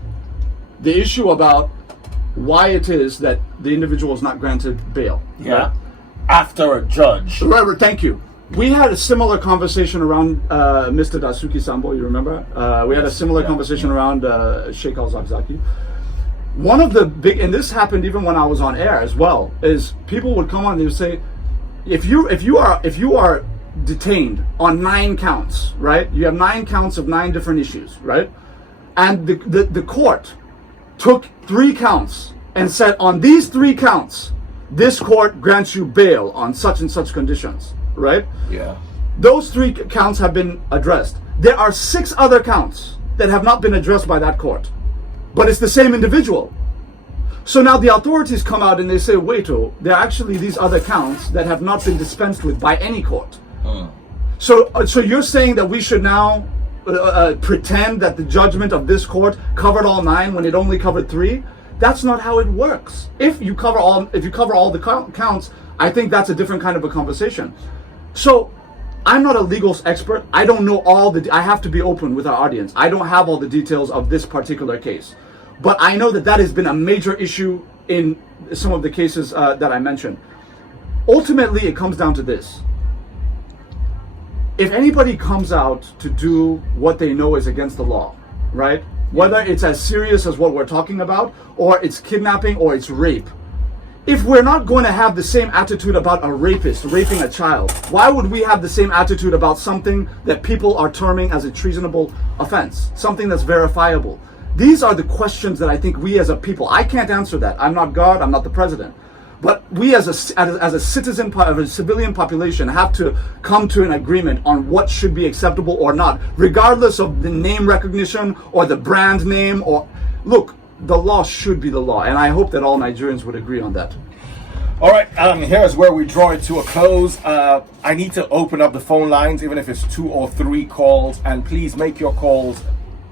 the issue about why it is that the individual is not granted bail. Yeah. Right? After a judge. Right, thank you. We had a similar conversation around Mr. Dasuki Sambo, you remember? We had a similar conversation around Sheikh Al-Zakzaki. One of the big, and this happened even when I was on air as well, is people would come on and they would say, if you are detained on 9 counts, right? You have 9 counts of 9 different issues, right? And the court took 3 counts and said, on these 3 counts, this court grants you bail on such and such conditions, right? Yeah. Those 3 counts have been addressed. There are 6 other counts that have not been addressed by that court, but it's the same individual. So now the authorities come out and they say, wait, there are actually these other counts that have not been dispensed with by any court. So you're saying that we should now pretend that the judgment of this court covered all 9 when it only covered 3? That's not how it works. If you cover all the counts, I think that's a different kind of a conversation. So I'm not a legal expert. I don't know I have to be open with our audience. I don't have all the details of this particular case. But I know that has been a major issue in some of the cases that I mentioned. Ultimately, it comes down to this. If anybody comes out to do what they know is against the law, right? Whether it's as serious as what we're talking about, or it's kidnapping, or it's rape. If we're not going to have the same attitude about a rapist raping a child, why would we have the same attitude about something that people are terming as a treasonable offense? Something that's verifiable. These are the questions that I think we as a people, I can't answer that. I'm not God, I'm not the president. But we as a civilian population have to come to an agreement on what should be acceptable or not, regardless of the name recognition or the brand name. Or look, the law should be the law, and I hope that all Nigerians would agree on that. All right, here's where we draw it to a close. I need to open up the phone lines, even if it's 2 or 3 calls, and please make your calls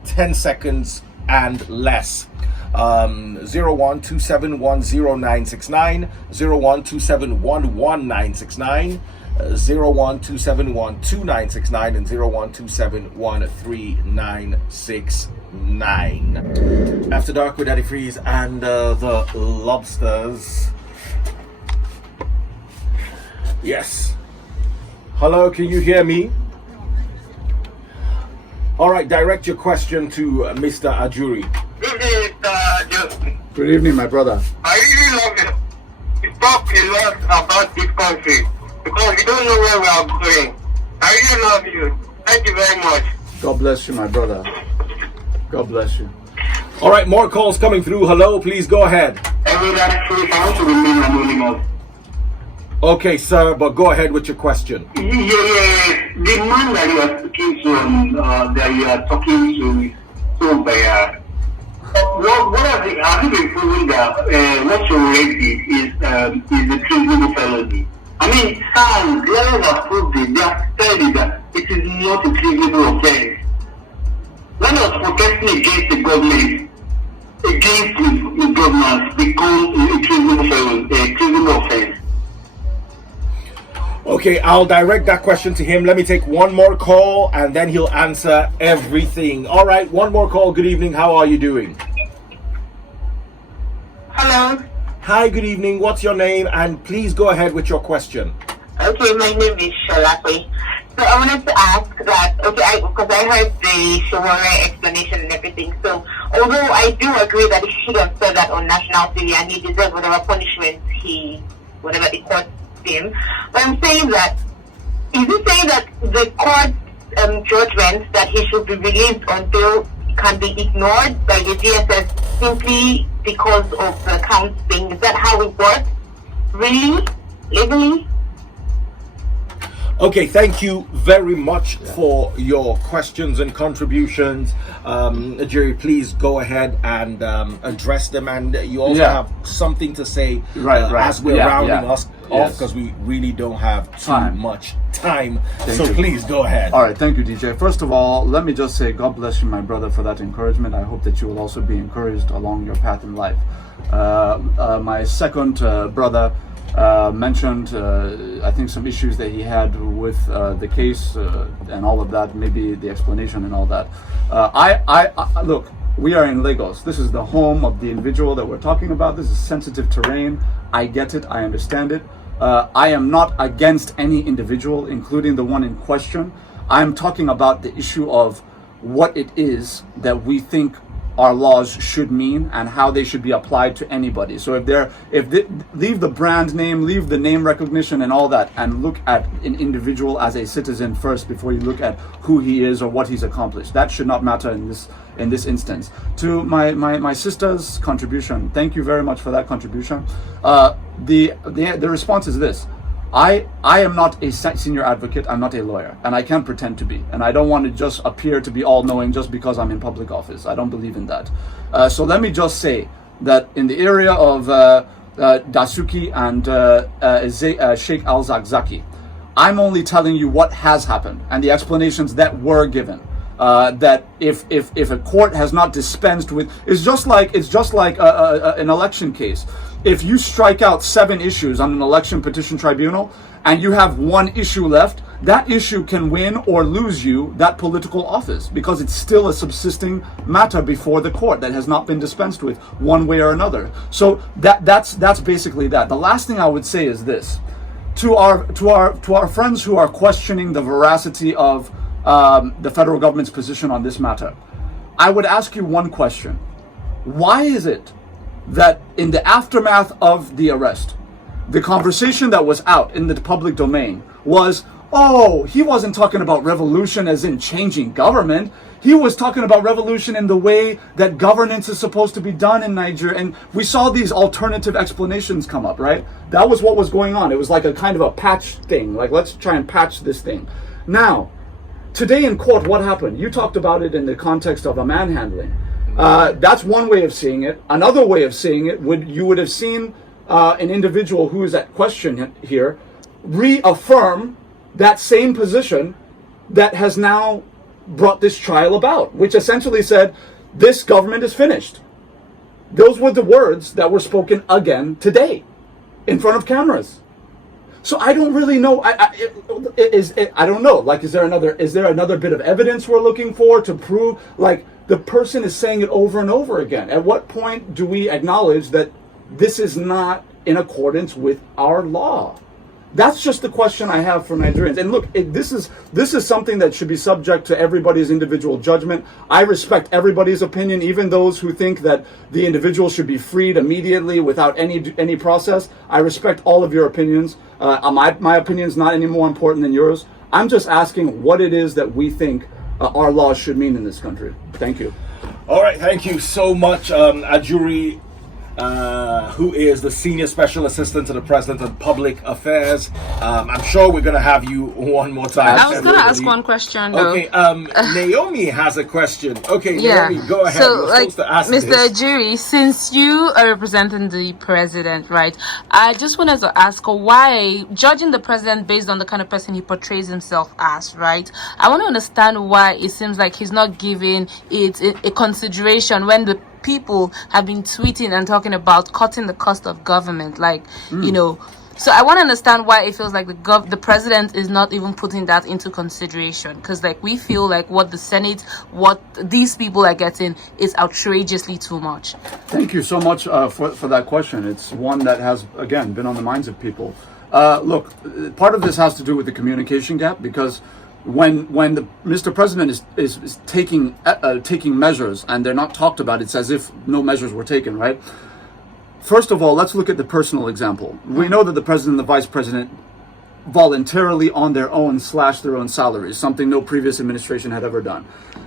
10 seconds and less. 0127100969, 0127110969, 0127120969, and 0127133969. After Dark with Daddy Freeze and the Lobsters. Yes. Hello, can you hear me? All right, direct your question to Mr. Ajuri. Good evening, Mr. Justin. Good evening, my brother. I really love it. You talk a lot about this country because you don't know where we are going. I really love you. Thank you very much. God bless you, my brother. God bless you. All right, more calls coming through. Hello, please go ahead. Everybody, please, I want to remain anonymous. Okay, sir, but go ahead with your question. Yeah. The man that you are speaking to, is so bad. Have you been proving that what you already is a treasonable felony? I mean, the others have proved it. They have said that it is not a treasonable offense. When us protesting against the government, against the government, becomes a treasonable offense. Okay, I'll direct that question to him. Let me take one more call and then he'll answer everything. All right, one more call. Good evening. How are you doing? Hello. Hi, good evening. What's your name? And please go ahead with your question. Okay, my name is Sholakwe. So I wanted to ask that, because I heard the Sowore explanation and everything. So although I do agree that he should have said that on national TV and he deserves whatever punishment whatever the court him, but I'm saying that, is he saying that the court judgment that he should be released on bail can be ignored by the DSS simply because of the count thing? Is that how it works? Really? Legally? Okay, thank you very much for your questions and contributions. Jerry, please go ahead and address them. And you also have something to say as we're rounding us off, because we really don't have too much time. So please go ahead. All right, thank you, DJ. First of all, let me just say God bless you, my brother, for that encouragement. I hope that you will also be encouraged along your path in life. My second brother mentioned, I think, some issues that he had with the case and all of that, maybe the explanation and all that. I look, we are in Lagos. This is the home of the individual that we're talking about. This is sensitive terrain. I get it. I understand it. I am not against any individual, including the one in question. I'm talking about the issue of what it is that we think our laws should mean and how they should be applied to anybody. So leave the brand name, leave the name recognition and all that, and look at an individual as a citizen first before you look at who he is or what he's accomplished. That should not matter in this instance. To my sister's contribution, thank you very much for that contribution. The response is this. I am not a senior advocate. I'm not a lawyer, and I can't pretend to be. And I don't want to just appear to be all-knowing just because I'm in public office. I don't believe in that. So let me just say that in the area of Dasuki and Sheikh Al-Zakzaki, I'm only telling you what has happened and the explanations that were given. That if a court has not dispensed with, it's just like an election case. If you strike out 7 issues on an election petition tribunal and you have 1 issue left, that issue can win or lose you that political office because it's still a subsisting matter before the court that has not been dispensed with one way or another. So that's basically that. The last thing I would say is this: to our friends who are questioning the veracity of the federal government's position on this matter, I would ask you one question. Why is it that in the aftermath of the arrest, the conversation that was out in the public domain was, Oh, he wasn't talking about revolution as in changing government. He was talking about revolution in the way that governance is supposed to be done in Nigeria. And we saw these alternative explanations come up, right? That was what was going on. It was like a kind of a patch thing. Like, let's try and patch this thing. Now, today in court, what happened? You talked about it in the context of a manhandling. That's one way of seeing it. Another way of seeing it, you would have seen an individual who is at question here reaffirm that same position that has now brought this trial about, which essentially said, this government is finished. Those were the words that were spoken again today in front of cameras. So I don't really know. I don't know. Like, is there another bit of evidence we're looking for to prove, like, the person is saying it over and over again? At what point do we acknowledge that this is not in accordance with our law? That's just the question I have for Nigerians. And look, this is something that should be subject to everybody's individual judgment. I respect everybody's opinion, even those who think that the individual should be freed immediately without any process. I respect all of your opinions. My opinion is not any more important than yours. I'm just asking what it is that we think our laws should mean in this country. Thank you. All right, thank you so much, Ajuri, who is the Senior Special Assistant to the President of Public Affairs. I'm sure we're going to have you one more time. I was going to ask one question, though. Okay, Naomi has a question. Okay, Naomi, go ahead. So, You're supposed to ask Mr. this. Ajuri, since you are representing the president, right, I just wanted to ask why, judging the president based on the kind of person he portrays himself as, right, I want to understand why it seems like he's not giving it a consideration when the people have been tweeting and talking about cutting the cost of government, so I want to understand why it feels like the president is not even putting that into consideration, because like we feel like what the Senate, what these people are getting is outrageously too much. Thank you so much for that question. It's one that has, again, been on the minds of people. Look, part of this has to do with the communication gap, because when the Mr. President is taking measures and they're not talked about, it's as if no measures were taken, right? First of all, let's look at the personal example. We know that the president and the vice president voluntarily on their own slashed their own salaries, something no previous administration had ever done.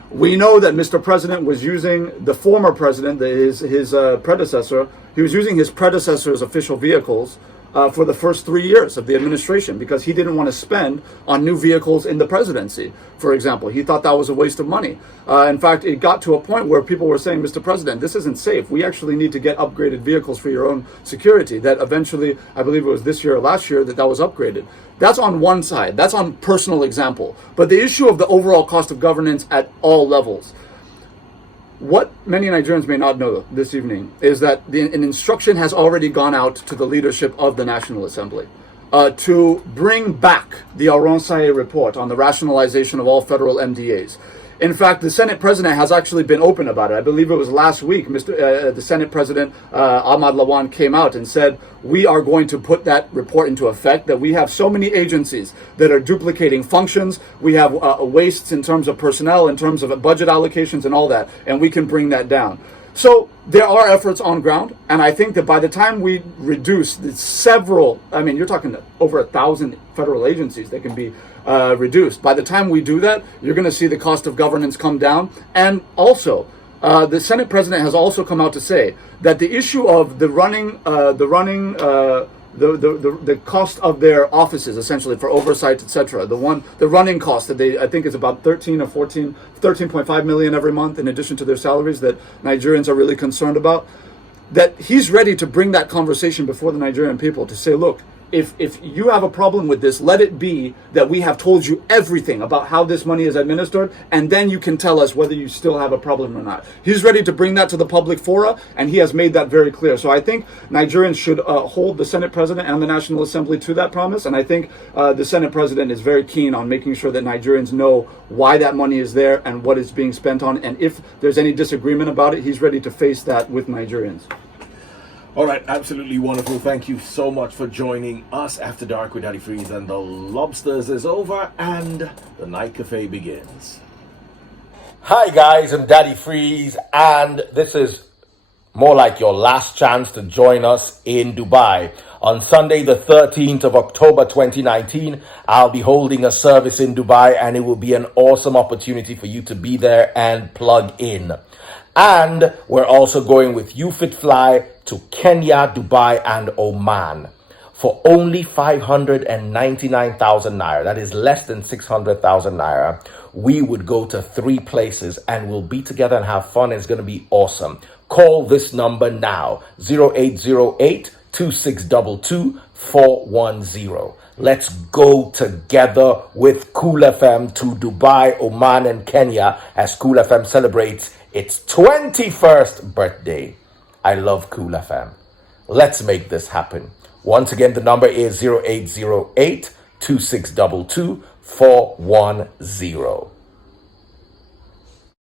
We know that Mr. President was using the former president, his predecessor, he was using his predecessor's official vehicles for the first 3 years of the administration, because he didn't want to spend on new vehicles in the presidency, for example. He thought that was a waste of money. In fact, it got to a point where people were saying, Mr. President, this isn't safe. We actually need to get upgraded vehicles for your own security. That eventually, I believe it was this year or last year, that was upgraded. That's on one side. That's on personal example. But the issue of the overall cost of governance at all levels. What many Nigerians may not know this evening is that an instruction has already gone out to the leadership of the National Assembly to bring back the Aronsaye report on the rationalization of all federal MDAs. In fact, the Senate President has actually been open about it. I believe it was last week, the Senate President Ahmad Lawan came out and said, we are going to put that report into effect, that we have so many agencies that are duplicating functions. We have wastes in terms of personnel, in terms of budget allocations and all that, and we can bring that down. So there are efforts on ground, and I think that by the time we reduce the several, you're talking over 1,000 federal agencies that can be reduced. By the time we do that, you're going to see the cost of governance come down. And also, the Senate President has also come out to say that the issue of the cost of their offices, essentially for oversight, etc., the running cost that I think is about 13.5 million every month, in addition to their salaries, that Nigerians are really concerned about, that he's ready to bring that conversation before the Nigerian people to say, look, if you have a problem with this, let it be that we have told you everything about how this money is administered, and then you can tell us whether you still have a problem or not. He's ready to bring that to the public fora, and he has made that very clear. So I think Nigerians should hold the Senate President and the National Assembly to that promise, and I think the Senate President is very keen on making sure that Nigerians know why that money is there and what it's being spent on, and if there's any disagreement about it, he's ready to face that with Nigerians. All right, absolutely wonderful. Thank you so much for joining us. After Dark with Daddy Freeze and the Lobsters is over and the Night Cafe begins. Hi guys, I'm Daddy Freeze, and this is more like your last chance to join us in Dubai. On Sunday, the 13th of October 2019, I'll be holding a service in Dubai, and it will be an awesome opportunity for you to be there and plug in. And we're also going with UFIT Fly to Kenya, Dubai, and Oman. For only 599,000 naira, that is less than 600,000 naira, we would go to 3 places and we'll be together and have fun. It's going to be awesome. Call this number now, 0808 2622 410. Let's go together with Cool FM to Dubai, Oman, and Kenya as Cool FM celebrates its 21st birthday. I love Cool FM. Let's make this happen. Once again, the number is 0808 2622 410.